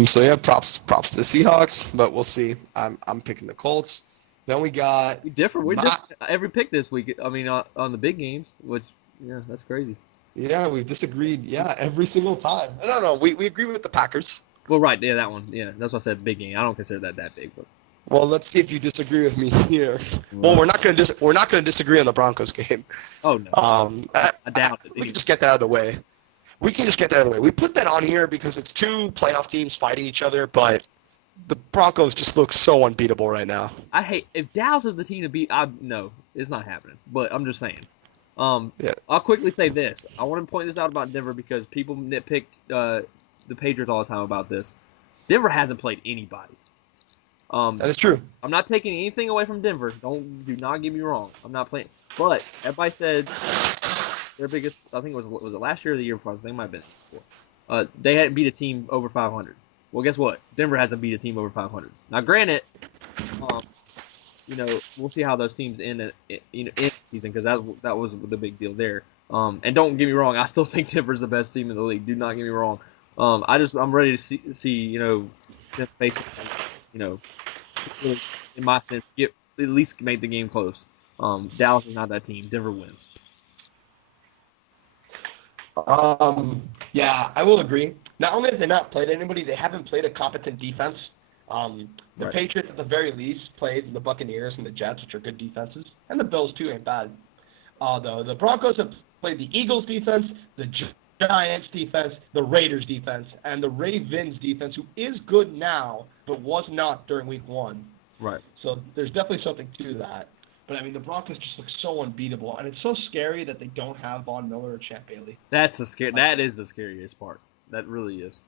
So yeah, props to the Seahawks, but we'll see. I'm picking the Colts. Then we got We're different every pick this week. I mean, on the big games, which that's crazy. Yeah, we've disagreed. Yeah, every single time. No, we agree with the Packers. Well, right, yeah, that one. Yeah, that's what I said. Big game. I don't consider that big, but. Well, let's see if you disagree with me here. Well, we're not going to disagree on the Broncos game. Oh no. I doubt it. We can just get that out of the way. We put that on here because it's two playoff teams fighting each other, but the Broncos just look so unbeatable right now. If Dallas is the team to beat. No, it's not happening. But I'm just saying. Yeah. I'll quickly say this. I want to point this out about Denver because people nitpick the Patriots all the time about this. Denver hasn't played anybody. That is true. I'm not taking anything away from Denver. Do not get me wrong. I'm not playing. But everybody said their biggest. I think was it last year or the year before? I think it might have been before. They hadn't beat a team over 500. Well, guess what? Denver hasn't beat a team over 500. Now, granted, we'll see how those teams end in the season because that was the big deal there. And don't get me wrong, I still think Denver's the best team in the league. Do not get me wrong. I'm ready to see them face, in my sense, at least make the game close. Dallas is not that team. Denver wins. Yeah, I will agree. not only have they not played anybody, they haven't played a competent defense. The Right. Patriots, at the very least, played the Buccaneers and the Jets, which are good defenses, and the Bills too ain't bad. The Broncos have played the Eagles defense, the Giants defense, the Raiders defense, and the Ravens defense, who is good now, but was not during Week 1. Right. So there's definitely something to that. But I mean, the Broncos just look so unbeatable, and it's so scary that they don't have Von Miller or Champ Bailey. That's the scare. That is the scariest part. That really is.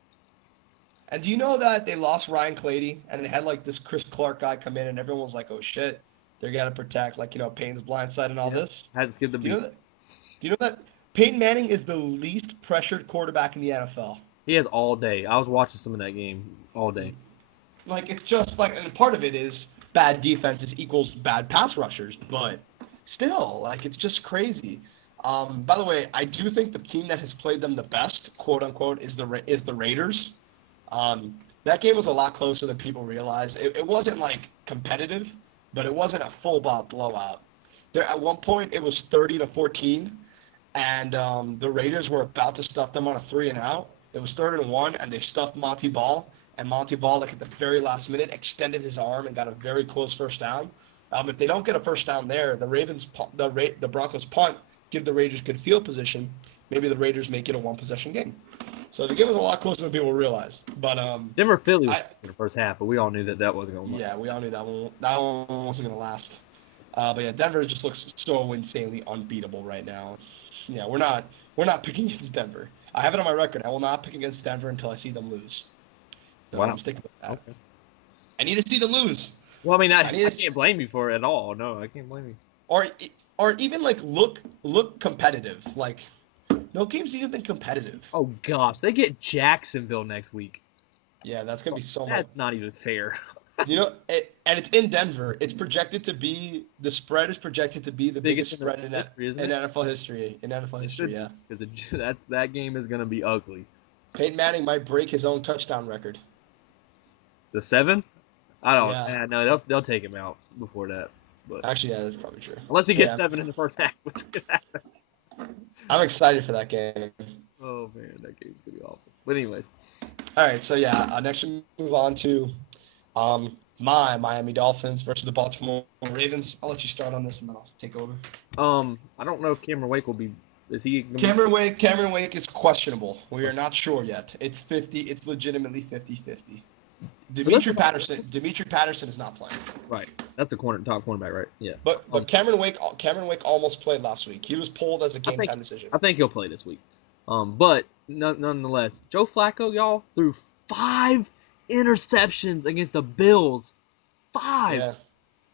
And do you know that they lost Ryan Clady, and they had like this Chris Clark guy come in, and everyone was like, "Oh shit, they're gonna protect Peyton's blind side and all this." Had to skip the Do beat. you know that? Do you know that Peyton Manning is the least pressured quarterback in the NFL? He has all day. I was watching some of that game all day. Like it's just like, and part of it is bad defenses equals bad pass rushers, but still, like it's just crazy. By the way, I do think the team that has played them the best, quote unquote, is the Raiders. That game was a lot closer than people realize. It wasn't like competitive, but it wasn't a full blowout. There at one point it was 30-14, and the Raiders were about to stuff them on a 3-and-out. It was 3rd-and-1, and they stuffed Monty Ball. And Monty Ball, like at the very last minute, extended his arm and got a very close first down. If they don't get a first down there, the Broncos punt, give the Raiders good field position. Maybe the Raiders make it a one-possession game. So the game was a lot closer than people realize. But Denver Philly was in the first half, but we all knew that wasn't going to work. Yeah, we all knew that one. That one wasn't going to last. But yeah, Denver just looks so insanely unbeatable right now. Yeah, we're not picking against Denver. I have it on my record. I will not pick against Denver until I see them lose. So Wow. I'm sticking with that. Okay. I need to see them lose. Well, I mean, I can't blame you for it at all. No, I can't blame you. Or even like look competitive. Like no game's even been competitive. Oh gosh, they get Jacksonville next week. Yeah, that's gonna be so much. That's not even fair. And it's in Denver. It's projected to be the spread is projected to be the biggest spread in history, isn't it? NFL history. In NFL history, yeah. Because that game is gonna be ugly. Peyton Manning might break his own touchdown record. The 7? I don't. Yeah. No, they'll take him out before that. But actually, yeah, that's probably true. Unless he gets 7 in the first half, which could happen. I'm excited for that game. Oh man, that game's gonna be awful. But anyways. All right, so yeah, next we move on to my Miami Dolphins versus the Baltimore Ravens. I'll let you start on this, and then I'll take over. I don't know if Cameron Wake will be. Is he? Cameron Wake is questionable. We are not sure yet. It's legitimately 50-50. Dimitri Patterson is not playing. Right. That's the top cornerback, right? Yeah. But Cameron Wake almost played last week. He was pulled as a game time decision. I think he'll play this week. But nonetheless, Joe Flacco, y'all, threw 5 interceptions against the Bills. 5. Yeah.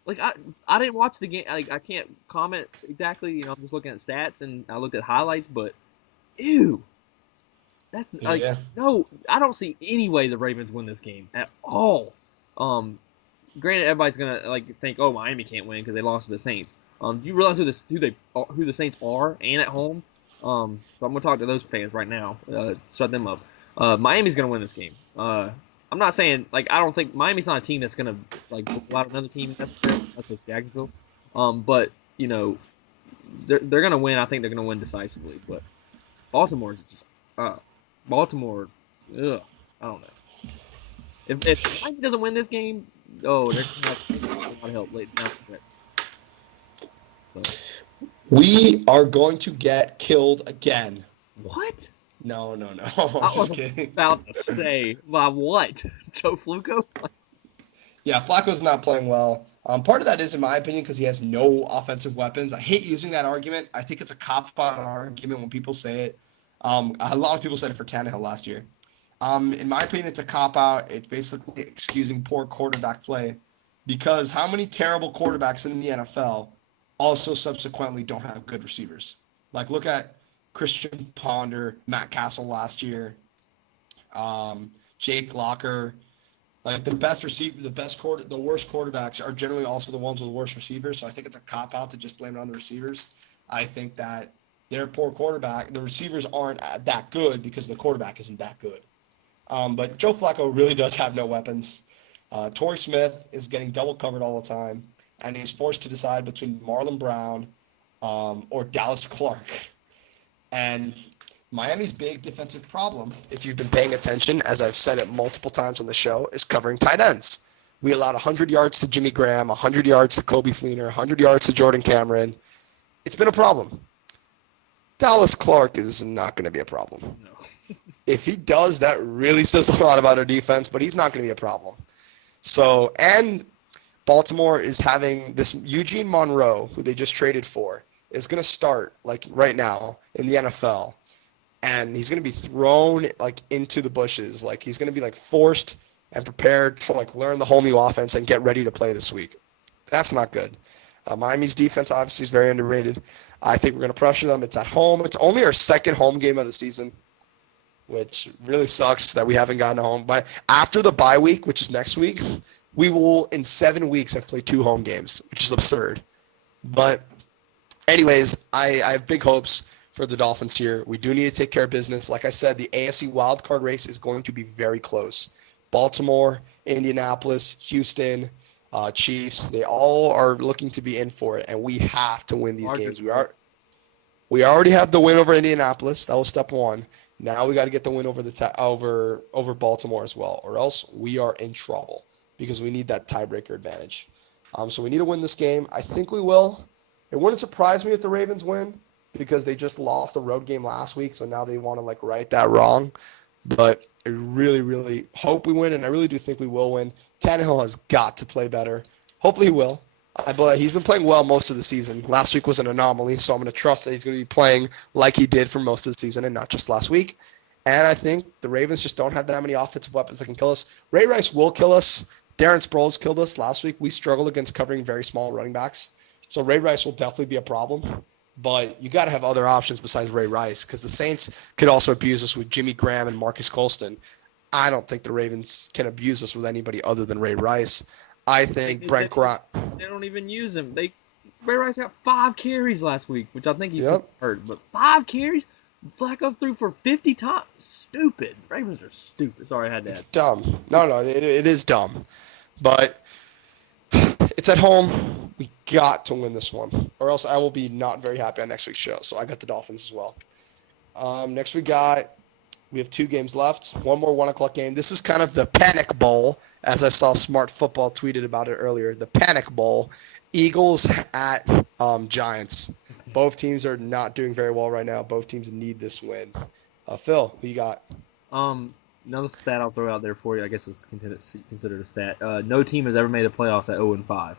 Like I didn't watch the game. Like I can't comment exactly. I'm just looking at stats and I looked at highlights. But ew, that's like no. I don't see any way the Ravens win this game at all. Granted, everybody's gonna think, oh, Miami can't win because they lost to the Saints. Do you realize who the Saints are and at home? So I'm gonna talk to those fans right now. Shut them up. Miami's gonna win this game. I'm not saying I don't think Miami's not a team that's gonna blow out another team. That's just Jacksonville. But they're gonna win. I think they're gonna win decisively. But Baltimore's just Baltimore. Ugh, I don't know. If Miami doesn't win this game, they're gonna have a lot of help late down the stretch. So. We are going to get killed again. What? No. I'm just kidding. About to say, by what? Joe Flacco? Yeah, Flacco's not playing well. Part of that is, in my opinion, because he has no offensive weapons. I hate using that argument. I think it's a cop-out argument when people say it. A lot of people said it for Tannehill last year. In my opinion, it's a cop-out. It's basically excusing poor quarterback play. Because how many terrible quarterbacks in the NFL also subsequently don't have good receivers? Like, look at Christian Ponder, Matt Castle last year, Jake Locker. Like the worst quarterbacks are generally also the ones with the worst receivers. So I think it's a cop-out to just blame it on the receivers. I think that their poor quarterback, the receivers aren't that good because the quarterback isn't that good. But Joe Flacco really does have no weapons. Torrey Smith is getting double covered all the time, and he's forced to decide between Marlon Brown or Dallas Clark. And Miami's big defensive problem, if you've been paying attention, as I've said it multiple times on the show, is covering tight ends. We allowed 100 yards to Jimmy Graham, 100 yards to Kobe Fleener, 100 yards to Jordan Cameron. It's been a problem. Dallas Clark is not going to be a problem. No. If he does, that really says a lot about our defense, but he's not going to be a problem. So, and Baltimore is having this Eugene Monroe, who they just traded for, is going to start, like, right now in the NFL. And he's going to be thrown, like, into the bushes. Like, he's going to be, like, forced and prepared to, like, learn the whole new offense and get ready to play this week. That's not good. Miami's defense, obviously, is very underrated. I think we're going to pressure them. It's at home. It's only our second home game of the season, which really sucks that we haven't gotten home. But after the bye week, which is next week, we will, in 7 weeks, have played 2 home games, which is absurd. But anyways, I have big hopes for the Dolphins here. We do need to take care of business. Like I said, the AFC wildcard race is going to be very close. Baltimore, Indianapolis, Houston, Chiefs, they all are looking to be in for it, and we have to win these games. We already have the win over Indianapolis. That was step 1. Now we got to get the win over over Baltimore as well, or else we are in trouble because we need that tiebreaker advantage. So we need to win this game. I think we will. It wouldn't surprise me if the Ravens win because they just lost a road game last week, so now they want to like right that wrong. But I really, really hope we win, and I really do think we will win. Tannehill has got to play better. Hopefully he will. He's been playing well most of the season. Last week was an anomaly, so I'm going to trust that he's going to be playing like he did for most of the season and not just last week. And I think the Ravens just don't have that many offensive weapons that can kill us. Ray Rice will kill us. Darren Sproles killed us last week. We struggled against covering very small running backs. So Ray Rice will definitely be a problem. But you got to have other options besides Ray Rice because the Saints could also abuse us with Jimmy Graham and Marcus Colston. I don't think the Ravens can abuse us with anybody other than Ray Rice. I think Brent Grant. They don't even use him. Ray Rice got 5 carries last week, which I think he's hurt. But 5 carries? Flacco threw for 50 times. Stupid. Ravens are stupid. Sorry, I had to add. It's dumb. No, it is dumb. But it's at home. We got to win this one, or else I will be not very happy on next week's show. So I got the Dolphins as well. Next we have 2 games left. One more 1 o'clock game. This is kind of the Panic Bowl, as I saw Smart Football tweeted about it earlier. The Panic Bowl. Eagles at Giants. Both teams are not doing very well right now. Both teams need this win. Phil, who you got? Another stat I'll throw out there for you. I guess it's considered a stat. No team has ever made the playoffs at 0-5.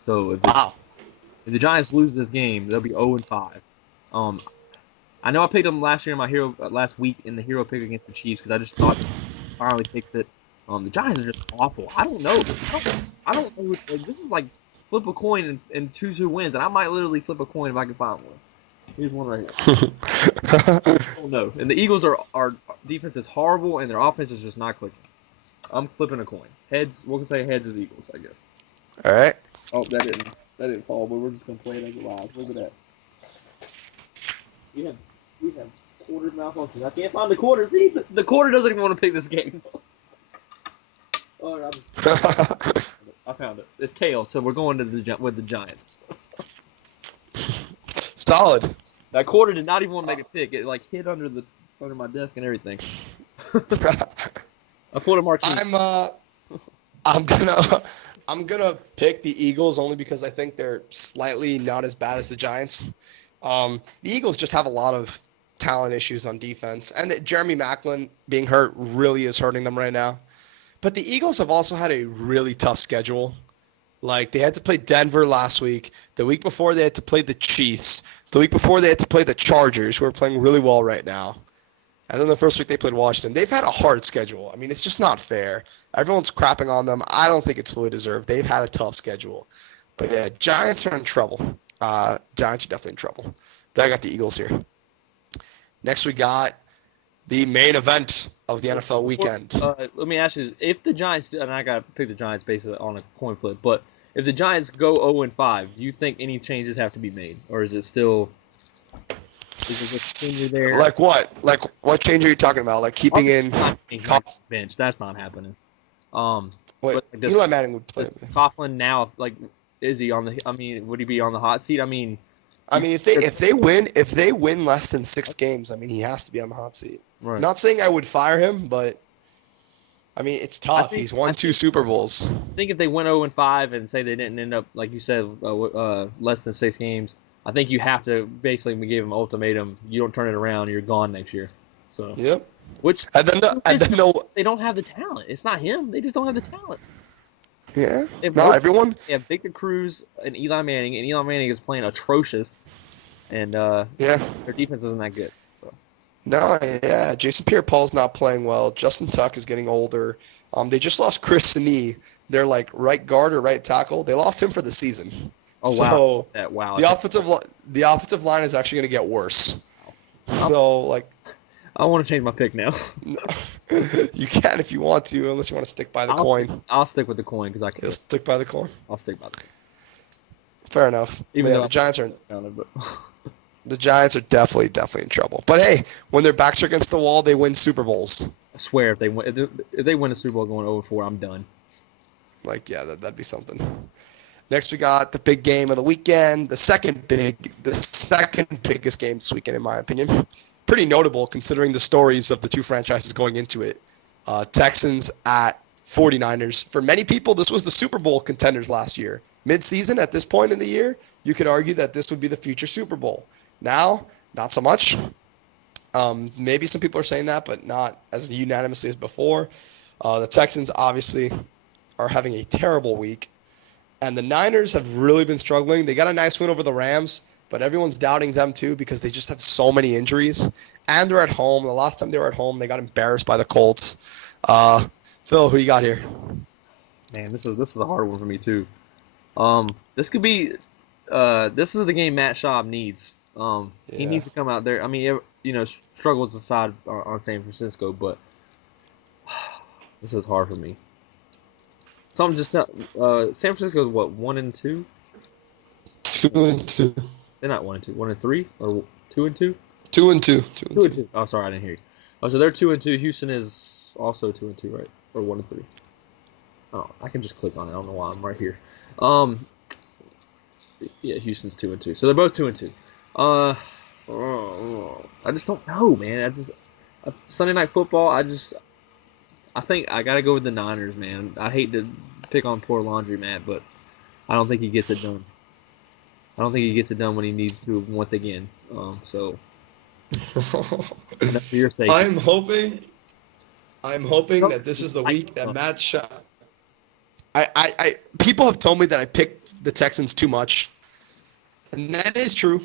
So if the Giants lose this game, they'll be 0-5. I know I picked them last week in the hero pick against the Chiefs because I just thought finally fix it. The Giants are just awful. I don't know. I don't know. This is like flip a coin and choose who wins, and I might literally flip a coin if I can find one. Here's one right here. Oh no! And the Eagles our defense is horrible, and their offense is just not clicking. I'm flipping a coin. Heads. We'll say heads is Eagles, I guess. All right. Oh, that didn't fall, but we're just gonna play it as a live. Look at that. We have quarter malfunction. I can't find the quarter. See, the quarter doesn't even want to pick this game. Oh, I found it. It's tails, so we're going to with the Giants. Solid. That quarter did not even want to make a pick. It like hid under my desk and everything. I pulled a Markeem. I'm gonna pick the Eagles only because I think they're slightly not as bad as the Giants. The Eagles just have a lot of talent issues on defense, and Jeremy Maclin being hurt really is hurting them right now. But the Eagles have also had a really tough schedule. Like, they had to play Denver last week. The week before, they had to play the Chiefs. The week before, they had to play the Chargers, who are playing really well right now. And then the first week, they played Washington. They've had a hard schedule. I mean, it's just not fair. Everyone's crapping on them. I don't think it's fully deserved. They've had a tough schedule. But, yeah, Giants are in trouble. Giants are definitely in trouble. But I got the Eagles here. Next, we got the main event of the NFL weekend. Let me ask you this. If the Giants, and I got to pick the Giants based on a coin flip, but if the Giants go 0-5, do you think any changes have to be made? Or is it still, is it just continue there? Like what? Like what change are you talking about? Like keeping in bench. That's not happening. Wait, Eli Manning would play. Coughlin now, like, is he on the, I mean, would he be on the hot seat? I mean, I mean, if they win less than 6 games, I mean, he has to be on the hot seat. Right. Not saying I would fire him, but I mean, it's tough. He's won 2 Super Bowls. I think if they went 0-5 and say they didn't end up, like you said, less than 6 games, I think you have to basically give them an ultimatum. You don't turn it around, you're gone next year. So. Yep. Which And then they don't have the talent. It's not him. They just don't have the talent. Yeah. Not everyone. They have Victor Cruz and Eli Manning, and Eli Manning is playing atrocious, and their defense isn't that good. So. No, yeah. Jason Pierre-Paul's not playing well. Justin Tuck is getting older. They just lost Chris Snee, their right guard or right tackle. They lost him for the season. Oh wow! So wow. The offensive line is actually going to get worse. So I want to change my pick now. You can if you want to, unless you want to stick by the coin. I'll stick with the coin because I can. You'll stick by the coin. I'll stick by the coin. Fair enough. Even though the Giants are. The Giants are definitely in trouble. But hey, when their backs are against the wall, they win Super Bowls. I swear, if they win a Super Bowl going 0-4, I'm done. That'd be something. Next, we got the big game of the weekend, the second biggest game this weekend, in my opinion. Pretty notable considering the stories of the two franchises going into it. Texans at 49ers. For many people, this was the Super Bowl contenders last year. Mid-season, at this point in the year, you could argue that this would be the future Super Bowl. Now, not so much. Maybe some people are saying that, but not as unanimously as before. The Texans obviously are having a terrible week. And the Niners have really been struggling. They got a nice win over the Rams, but everyone's doubting them too because they just have so many injuries. And they're at home. The last time they were at home, they got embarrassed by the Colts. Phil, who you got here? Man, this is a hard one for me too. This could be this is the game Matt Schaub needs. He needs to come out there. I mean, struggles aside on San Francisco, but this is hard for me. So I'm just San Francisco is what, 1-2? 2-2. They're not 1-2, 1-3 or 2-2. 2-2. 2-2. Oh, sorry, I didn't hear you. Oh, so they're 2-2. Houston is also 2-2, right? Or 1-3. Oh, I can just click on it. I don't know why I'm right here. Yeah, Houston's 2-2. So they're both 2-2. I just don't know, man. Sunday Night Football. I think I gotta go with the Niners, man. I hate to pick on poor Laundry Matt, but I don't think he gets it done. I don't think he gets it done when he needs to once again. So for your sake, I'm hoping that this is the week that Matt Schaub. People have told me that I picked the Texans too much, and that is true.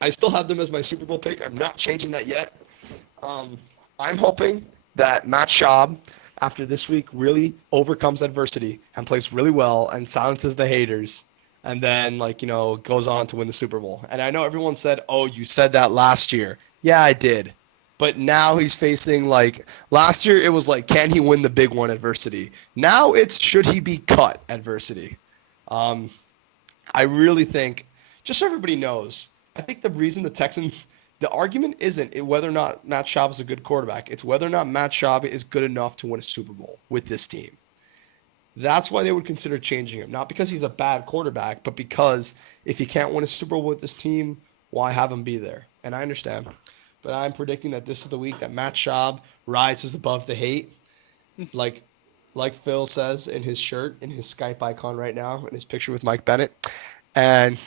I still have them as my Super Bowl pick. I'm not changing that yet. I'm hoping that Matt Schaub, after this week, really overcomes adversity and plays really well and silences the haters, and then goes on to win the Super Bowl. And I know everyone said, "Oh, you said that last year." Yeah, I did. But now he's facing last year it was can he win the big one adversity. Now it's should he be cut adversity. I really think, just so everybody knows, I think the reason the Texans, the argument isn't whether or not Matt Schaub is a good quarterback. It's whether or not Matt Schaub is good enough to win a Super Bowl with this team. That's why they would consider changing him. Not because he's a bad quarterback, but because if he can't win a Super Bowl with this team, why have him be there? And I understand. But I'm predicting that this is the week that Matt Schaub rises above the hate. Like Phil says in his shirt, in his Skype icon right now, in his picture with Mike Bennett. And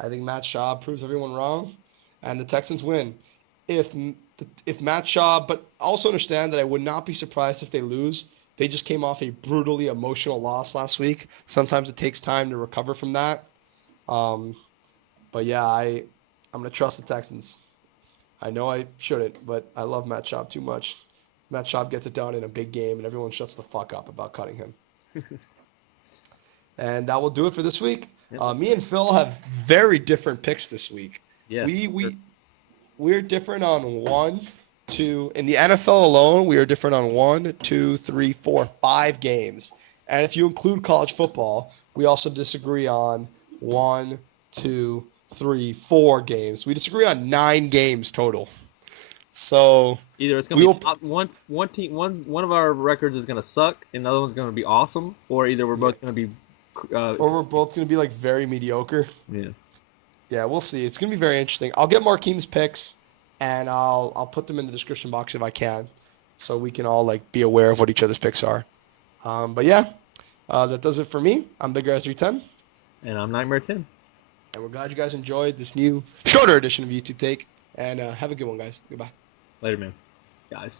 I think Matt Schaub proves everyone wrong, and the Texans win. If Matt Schaub, but also understand that I would not be surprised if they lose. They just came off a brutally emotional loss last week. Sometimes it takes time to recover from that. But yeah, I'm going to trust the Texans. I know I shouldn't, but I love Matt Schaub too much. Matt Schaub gets it done in a big game, and everyone shuts the fuck up about cutting him. And that will do it for this week. Yep. Me and Phil have very different picks this week. Yes. We're different on 1, 2. In the NFL alone, we are different on 1, 2, 3, 4, 5 games. And if you include college football, we also disagree on 1, 2, 3, 4 games. We disagree on 9 games total. So either it's gonna be one team, one of our records is gonna suck, and the other one's gonna be awesome, or either we're both gonna be or we're both gonna be very mediocre. Yeah. Yeah, we'll see. It's gonna be very interesting. I'll get Markeem's picks, and I'll put them in the description box if I can, so we can all like be aware of what each other's picks are. But yeah, that does it for me. I'm Big Guys 310, And I'm Nytemare10. and we're glad you guys enjoyed this new shorter edition of YouTube Take. And have a good one, guys. Goodbye. Later, man. Guys.